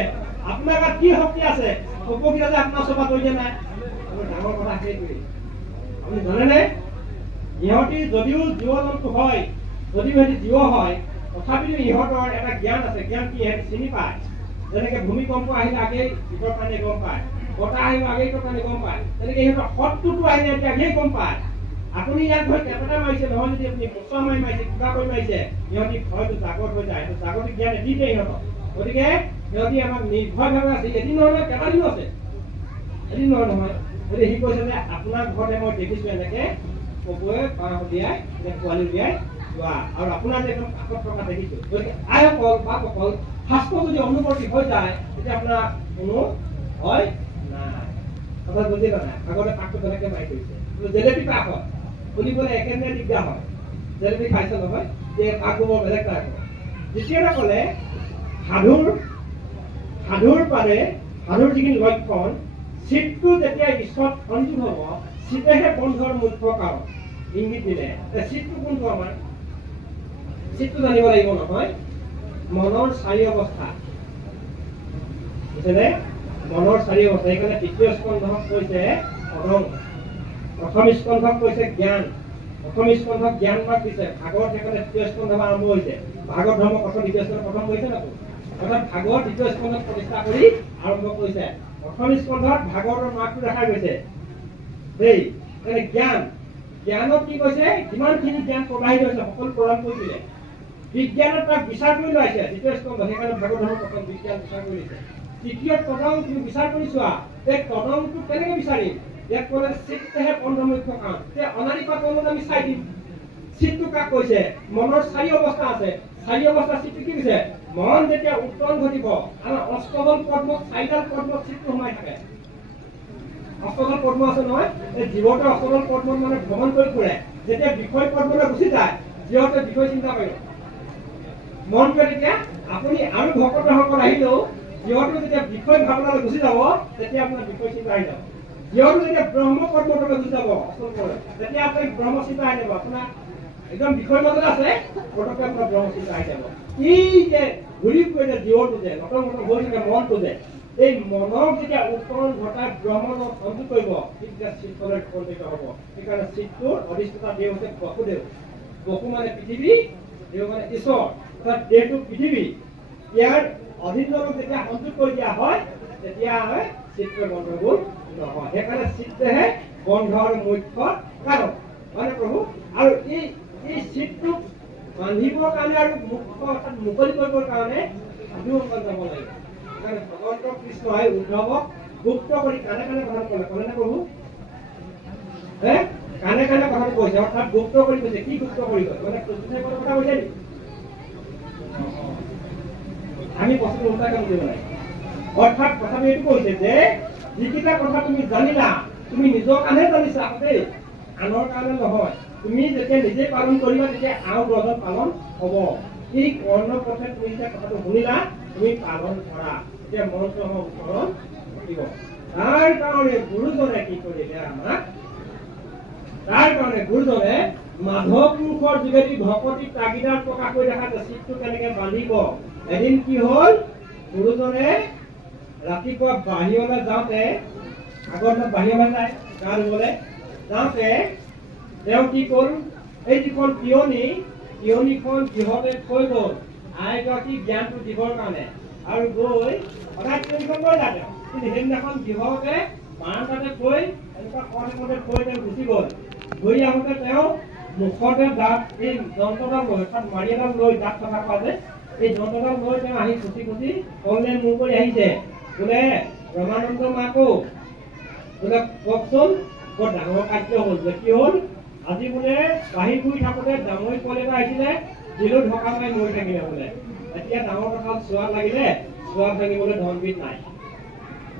আপোনাৰ গাত কি শক্তি আছে কপৌকেইটা যে আপোনাৰ চফা কৰি দিয়া নাই ডাঙৰ কথা সেইটোৱেই আপুনি জানেনে ইহঁতি যদিও জীৱ জন্তু হয় যদিও সিহঁতি জীৱ হয় তথাপিও ইহঁতৰ এটা জ্ঞান আছে জ্ঞান কি সিহঁতি চিনি পায় যেনেকৈ ভূমিকম্প আহিলে আগেই ভিতৰ পানীয়ে গম পায় বতাহ আহিব আগেই পানী গম পায় তেনেকৈ সিহঁতৰ শত্ৰুটো আহিলে এতিয়া আগেই গম পায় আপুনি ইয়াত ধৰি কেপেটা মাৰিছে নহয় যদি আপুনি মোচা মাৰি মাৰিছে কিবা কৰি মাৰিছে সিহঁতি হয়তো জাগত হৈ যায় জাগতিক জ্ঞান এদিনে ইহঁতক গতিকে সিহঁতি আমাক নিৰ্ভৰভাৱে আছে এদিন নহয় কেইবাদিনো আছে এদিন নহয় নহয় গতিকে সি কৈছে যে আপোনাৰ ঘৰতে মই দেখিছোঁ এনেকৈ কপৌৱে পাৰ উলিয়াই পোৱালি উলিয়াই যোৱা আৰু আপোনাৰ যে একদম কাষত থকা দেখিছোঁ গতিকে আইসকল বাপসকল শাস্ত্ৰ যদি অনুবৰ্তী হৈ যায় তেতিয়া আপোনাৰ কোনো ভয় নাই কথা বুজি পোৱা নাই আগতে পাকটো তেনেকৈ মাৰি কৰিছে জেলেপি পাক হয় শুনিবলৈ একেবাৰে দিগদাৰ হয় জেলেপি খাইছে নহয় যে পাকটো বৰ বেলেগ টাইপ হয় দ্বিতীয়তে ক'লে সাধুৰ পাৰে সাধুৰ যিখিনি লক্ষণ চিতটো যেতিয়া ঈশ্বৰত সঞ্জীৱ হ'ব চিতেহে বন্ধৰ মুখ্য কাৰণ ইংগিত দিলে চিতটো কোনটো আমাৰ চিত্তটো জানিব লাগিব নহয় মনৰ চাৰি অৱস্থা বুজিছেনে মনৰ চাৰি অৱস্থা সেইকাৰণে তৃতীয় স্কন্ধক কৈছে অদং প্ৰথম স্কন্ধক কৈছে জ্ঞান প্ৰথম স্কন্ধক জ্ঞান ভাগ দিছে ভাগৱত সেইকাৰণে তৃতীয় স্কন্ধ আৰম্ভ হৈছে ভাগৱত ধৰ্ম কথা দ্বিতীয় স্কন্ধ প্ৰথম কৰিছে না অৰ্থাৎ ভাগৱত দ্বিতীয় স্কন্ধত প্ৰতিষ্ঠা কৰি আৰম্ভ কৰিছে প্ৰথম স্কন্ধত ভাগৱতৰ মাৰ্গটো দেখা গৈছে দেই মানে জ্ঞানত কি কৈছে যিমানখিনি জ্ঞান প্ৰবাহিত হৈছে সকলো প্ৰদান কৰি দিলে বিজ্ঞানত তাক বিচাৰ কৰি লৈছে দ্বিতীয় স্কন্ধ সেইকাৰণে ভাগৱত ধৰ্ম প্ৰথম বিজ্ঞান বিচাৰ কৰি দিছে তৃতীয় তদং তুমি বিচাৰ কৰি চোৱা এই তদংটো কেনেকে বিচাৰিম ইয়াত ক'লে চিত্তহে বন্ধ মুখ্য কাৰণ তে অনাদিপা তদং আমি চাই দিম চিত্তটো কাক কৈছে মনৰ চাৰি অৱস্থা আছে চাৰি অৱস্থা চিত্ত কি কৈছে মন যেতিয়া উত্তৰণ ঘটিব আমাৰ অষ্টদল পদ্মত চাৰিডাল পদ্মত চিত্ত সোমাই থাকে অষ্টদল পদ্ম আছে নহয় এই জীৱতে অষ্টদল পদ্মত মানে ভ্ৰমণ কৰি ফুৰে যেতিয়া বিষয় পদ্মলৈ গুচি যায় জীৱতে বিষয় চিন্তা কৰিব মনটোৱে তেতিয়া আপুনি আৰু ভকত আহিলেও জীৱটো যেতিয়া বিষয় ভাৱনালৈ গুচি যাব তেতিয়া আপোনাৰ বিষয় চিন্তা আহি যাব জীৱটো যেতিয়া ব্ৰহ্ম পদ্মলৈ গুচি যাব অষ্টদল তেতিয়া আপুনি ব্ৰহ্ম চিন্তা আহি যাব আপোনাৰ একদম বিষয় মাজত আছে পটককে আপোনাৰ ব্ৰহ্ম চিন্তা আহি যাব এই যে ঘূৰি ফুৰে যে জীৱটো যে নতুন হৈ থাকে মনটো যে এই মনক যেতিয়া উত্তৰণ ঘটাই ব্ৰহ্মত সংযোগ কৰিব তেতিয়া চিত্তলৈ ৰূপান্তৰিত হ'ব সেইকাৰণে চিত্তৰ অধিষ্ঠাতা দেৱ হৈছে বসুদেৱ বসু মানে পৃথিৱী দেৱ মানে ঈশ্বৰ অৰ্থাৎ দেহটো পৃথিৱী ইয়াৰ অধীনক যেতিয়া সংযোগ কৰি দিয়া হয় তেতিয়া চিত্ৰৰ বন্ধবোৰ নহয় সেইকাৰণে চিত্তেহে বন্ধ আৰু মুখ্য কাৰণ মানে প্ৰভু আৰু এই চিত্তটোক বান্ধিবৰ কাৰণে আৰু মুখ্য অৰ্থাৎ মুকলি কৰিবৰ কাৰণে সাধু অংকন যাব লাগিব সেইকাৰণে ভগৱন্ত কৃষ্ণই উদ্ধৱক গুপ্ত কৰি কাণে কাণে কথাটো ক'লেনে প্ৰভু কাণে কাণে কথাটো কৈছে অৰ্থাৎ গুপ্ত কৰি কৈছে কি গুপ্ত কৰি কৈছে মানে কৃষ্ণই কথা কৈছে নেকি আমি বস্তুটো উল্টাকে বুজিব লাগিব অৰ্থাৎ কথাটো এইটো কৈছে যে যিকেইটা কথা তুমি জানিলা তুমি নিজৰ কাৰণেহে জানিছা দেই আনৰ কাৰণে নহয় তুমি যেতিয়া নিজে পালন কৰিবা তেতিয়া আও দহজন পালন হ'ব এই কৰ্ণ পথে তুমি যেতিয়া কথাটো শুনিলা তুমি পালন কৰা তেতিয়া মনটো আমাৰ উত্তৰণ ঘটিব তাৰ কাৰণে গুৰুজনে কি কৰিলে আমাক তাৰ কাৰণে গুৰুজনে মাধৱ পুৰুষৰ যোগেদি ভকতি তাগিদাৰ প্ৰকাশ কৰি দেখা যে চিত্তটো কেনেকে বান্ধিব এদিন কি হ'ল গুৰুজনে ৰাতিপুৱা বাহিৰলৈ যাওঁতে আগৰ দিনত বাহিৰলৈ যায় গা ধুবলৈ যাওঁতে তেওঁ কি হ'ল এই যিখন তিয়নিখন গৃহতে থৈ গ'ল আইগৰাকীক জ্ঞানটো দিবৰ কাৰণে আৰু গৈ সদায় তিয়নিখন লৈ যায় তেওঁ কিন্তু সেইদিনাখন গৃহতে বাৰাণ্ডাতে থৈ এনেকুৱা কণতে থৈ তেওঁ গুচি গ'ল ঘূৰি আহোঁতে তেওঁ মুখতে দাঁত এই যন্ত্ৰডাল লৈ অৰ্থাৎ মাৰি এডাল লৈ দাঁত থকা পোৱা যে এই যন্ত্ৰডাল লৈ তেওঁ আহি খুচি কললে মূৰ কৰি আহিছে বোলে ৰমানন্দ মাকো বোলে কওকচোন বৰ ডাঙৰ কাৰ্য হ'ল যে কি হ'ল আজি বোলে বাহিৰ ঘূৰি থাকোঁতে ডাঙৰি পোৱালি এটা আহিছিলে দিলো ঢকা মাৰি মৰি থাকিলে বোলে এতিয়া ডাঙৰ কথা চোৱাত লাগিলে চোৱা ভাঙিবলৈ ধনবিধ নাই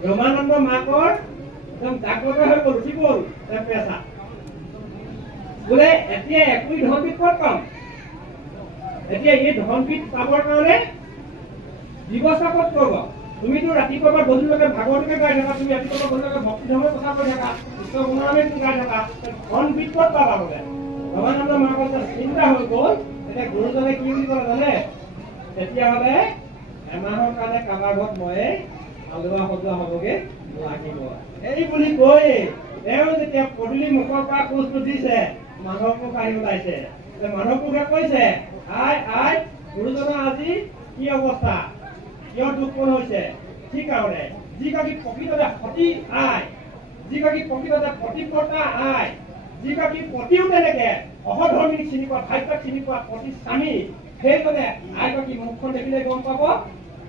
ৰমানন্দ মাকৰ একদম জাগ্ৰত হৈ গ'ল উঠি গ'ল পেঁচা বোলে এতিয়া একোই ধনবিধ ক'ত পাম এতিয়া এই ধনবিধ পাবৰ কাৰণে ব্যৱস্থা ক'ত কৰিব তুমিতো ৰাতিপুৱাৰ পৰা গধূলিলৈকে ভাগৱতকে গাই থাকা তুমি ৰাতিপুৱাৰ পৰা গধূলিলৈকে ভক্তি ধৰ্ম প্ৰচাৰ কৰি থাকা কৃষ্ণ গুণনামে তুমি গাই থাকা ধনবিধ ক'ত পাবা বোলে ৰমানন্দ মাকৰ চিন্তা হৈ গ'ল এতিয়া গুৰুজনে কি বুলি ক'লে জানে তেতিয়াহ'লে এমাহৰ কাৰণে কাৰোবাৰ ঘৰত মই আলোৱা সজোৱা হ'বগে লাগিব এই বুলি কৈ তেওঁ যেতিয়া পদূলি মুখৰ পৰা খোজটো দিছে মাধৱ মুখ আহি ওলাইছে মাধৱ মুখে কৈছে আই গুৰুজনৰ আজি কি অৱস্থা কিয় দুখপন হৈছে কি কাৰণে যিগৰাকী প্ৰকৃততে সতী আই যিগৰাকী প্ৰকৃততে পতিব্ৰতা আই যিগৰাকী পতিও তেনেকে অসধৰ্মীক চিনি পোৱা ভাগ্যক চিনি পোৱা পতি স্বামী সেইজনে আইগৰাকী মুখখন দেখিলে গম পাব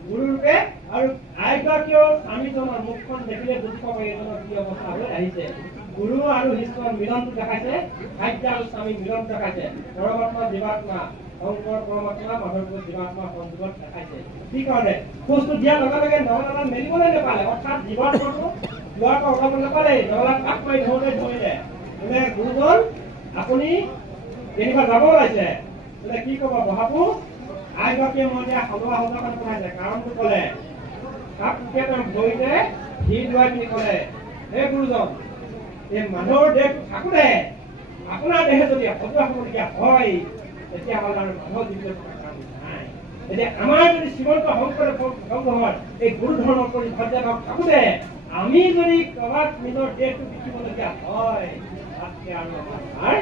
গুৰুৰূপে আৰু আইগৰাকীও স্বামীজনৰ মুখখন দেখিলে বুজি পাব এইজনৰ কি অৱস্থা হৈ আহিছে গুৰু আৰু ঈশ্বৰৰ মিলনটো দেখাইছে ভাগ্য আৰু স্বামী মিলন দেখাইছে পৰমাত্মা জীৱাত্মা শংকৰ পৰমাত্মা মাধৱপুৰ জীৱাত্মা সংযোগত দেখাইছে কি কাৰণে খোজটো দিয়াৰ লগে লগে নগলাডাল মেলিবলৈ নাপালে অৰ্থাৎ জীৱাত্মাটো যোৱাৰ পৰা ওলাব নাপালে নগলাত কাপ মাৰি ধৰিলে বোলে গুৰুজন আপুনি কেনিবা যাব ওলাইছে বোলে কি ক'ব বহাবো আইগৰাকীয়ে মই এতিয়া সলোৱা সজাখন পঠাইছে কাৰণটো ক'লে কাপটোকে তেওঁ ভৰিতে ঘি ধুৱাই পিনি ক'লে হে গুৰুজন এই মানুহৰ দেহটো থাকোঁতে আপোনাৰ দেহে যদি সজোৱা হ'বলগীয়া হয় তেতিয়াহ'লে আৰু মানুহৰ জীৱিত থকা কাম নাই। এতিয়া আমাৰ যদি শ্ৰীমন্ত শংকৰদেৱ ভগৱানৰ এই গুৰু ধৰ্ম কৰি ভদ্ৰভাৱ থাকোঁতে আমি যদি ক'ৰবাত নিজৰ দেহটো বিকিবলগীয়া হয়, তাতকৈ আৰু আমাৰ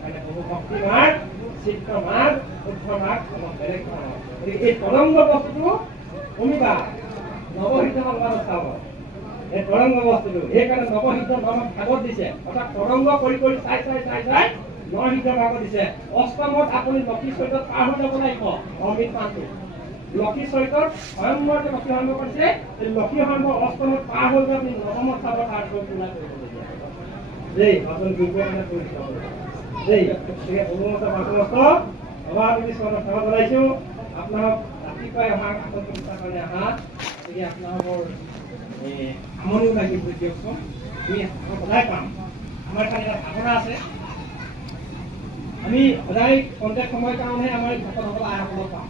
সেইকাৰণে বহু ভক্তি মাৰ্গ, চিত্ৰ মাৰ্গ, শুদ্ধ মাৰ্গ অলপ বেলেগ ধৰণৰ। গতিকে এই তৰংগ বস্তুটো শুনিবা, নৱহিত সংবাদত চাব এই তৰংগ বস্তুটো। সেইকাৰণে নৱহিত নামত ভাগত দিছে, অৰ্থাৎ তৰংগ কৰি কৰি চাই নহিত ভাগত দিছে। অষ্টমত আপুনি লক্ষী চৰিত্ৰত পাৰ হৈ যাব লাগিব অমৃত মানটো। লক্ষী চৰিত্ৰত স্বয়ংবৰ যে লক্ষী সংগ কৰিছে, এই লক্ষী সংগ অষ্টমত পাৰ হৈ গৈ আপুনি নৱমত চাব, তাৰ পিছত পূজা কৰিবলগীয়া দেই। আপুনি দুৰ্গৰ কাৰণে কৰি চাব দেই। গতিকে বহুমত পাঁচমত অভাৱ চৰণত সেৱা জনাইছোঁ। আপোনাক ৰাতিপুৱাই অহা আগত প্ৰতিষ্ঠাৰ কাৰণে অহা, গতিকে আপোনালোকৰ আমনিও লাগিব দিয়কচোন। আমি সদায় পাম, আমাৰ খালি এটা ভাৱনা আছে। আমি সদায় কণ্টেক্ট সময়ৰ কাৰণেহে আমাৰ ভকতসকল আইসকলক পাম।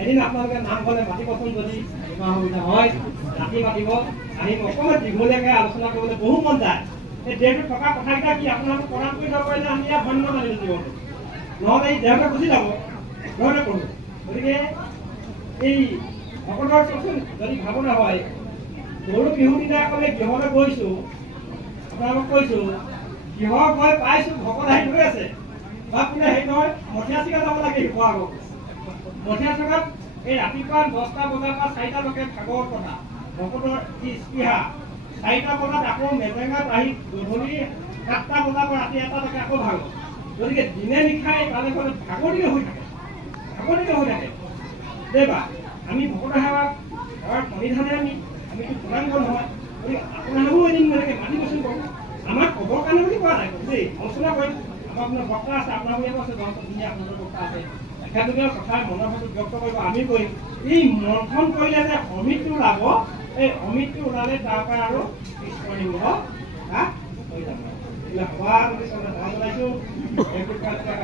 এদিন আপোনালোকে নাম গ'লে মাতিবচোন, যদি কিবা সুবিধা হয় ৰাতি মাতিব, আহিব। অকণমান দীঘলীয়াকৈ আলোচনা কৰিবলৈ বহু মন যায়। এই দেহটোত থকা কথাকেইটা কি আপোনালোকে প্ৰদান কৰি যাব পাৰিলে আমি ইয়াত ধন্য মানিলোঁ জীৱনটো, নহ'লে এই দেহতে গুচি যাব ঘৰতে কৰোঁ। গতিকে এই ভকতৰ কচোন যদি ভাৱনা হয়, গৰু বিহু দিনাখনে গৃহলৈ গৈছোঁ, আপোনালোকক কৈছোঁ গৃহ গৈ পাইছোঁ, ভকত আহি ৰৈ আছে। বা কোনে হেৰি নহয়, মঠিয়া চিগা যাব লাগে শিৱসাগৰ। মঠিয়া চিগাত এই ৰাতিপুৱা 10টা বজাৰ পৰা 4টালৈকে ভাগৱত কথা, ভকতৰ যি স্পৃহা। 4টা বজাত আকৌ মেজেঙাত আহি গধূলি 7টা বজাৰ পৰা ৰাতি 1টালৈকে আকৌ ভাগৱত। গতিকে দিনে নিশাই তালে গ'লে ভাগৰিয়ে হৈ থাকে, দেবা। আমি ভকত সেৱা সন্নিধানে আমিতো জনাংগ নহয়। গতিকে আপোনালোকেও এদিন এনেকৈ মাতিবচোন কওক। আমাক ক'বৰ কাৰণে বুলি কোৱা নাই দেই, আলোচনা কৰিম। আমাৰ আপোনাৰ বক্তা আছে, আপোনালোকে আছে, ধুনীয়া আপোনালোকৰ বক্তা আছে, এখেতলোকে কথা মনৰ ভাৱটো ব্যক্ত কৰিব, আমি কৰিম। এই মন্থন কৰিলে যে অমৃতটো ওলাব, এই অমৃতটো ওলালে তাৰ পৰা আৰু কৃষ্ণলিংগ হৈ যাব। এইবিলাক সভা জনাইছোঁ।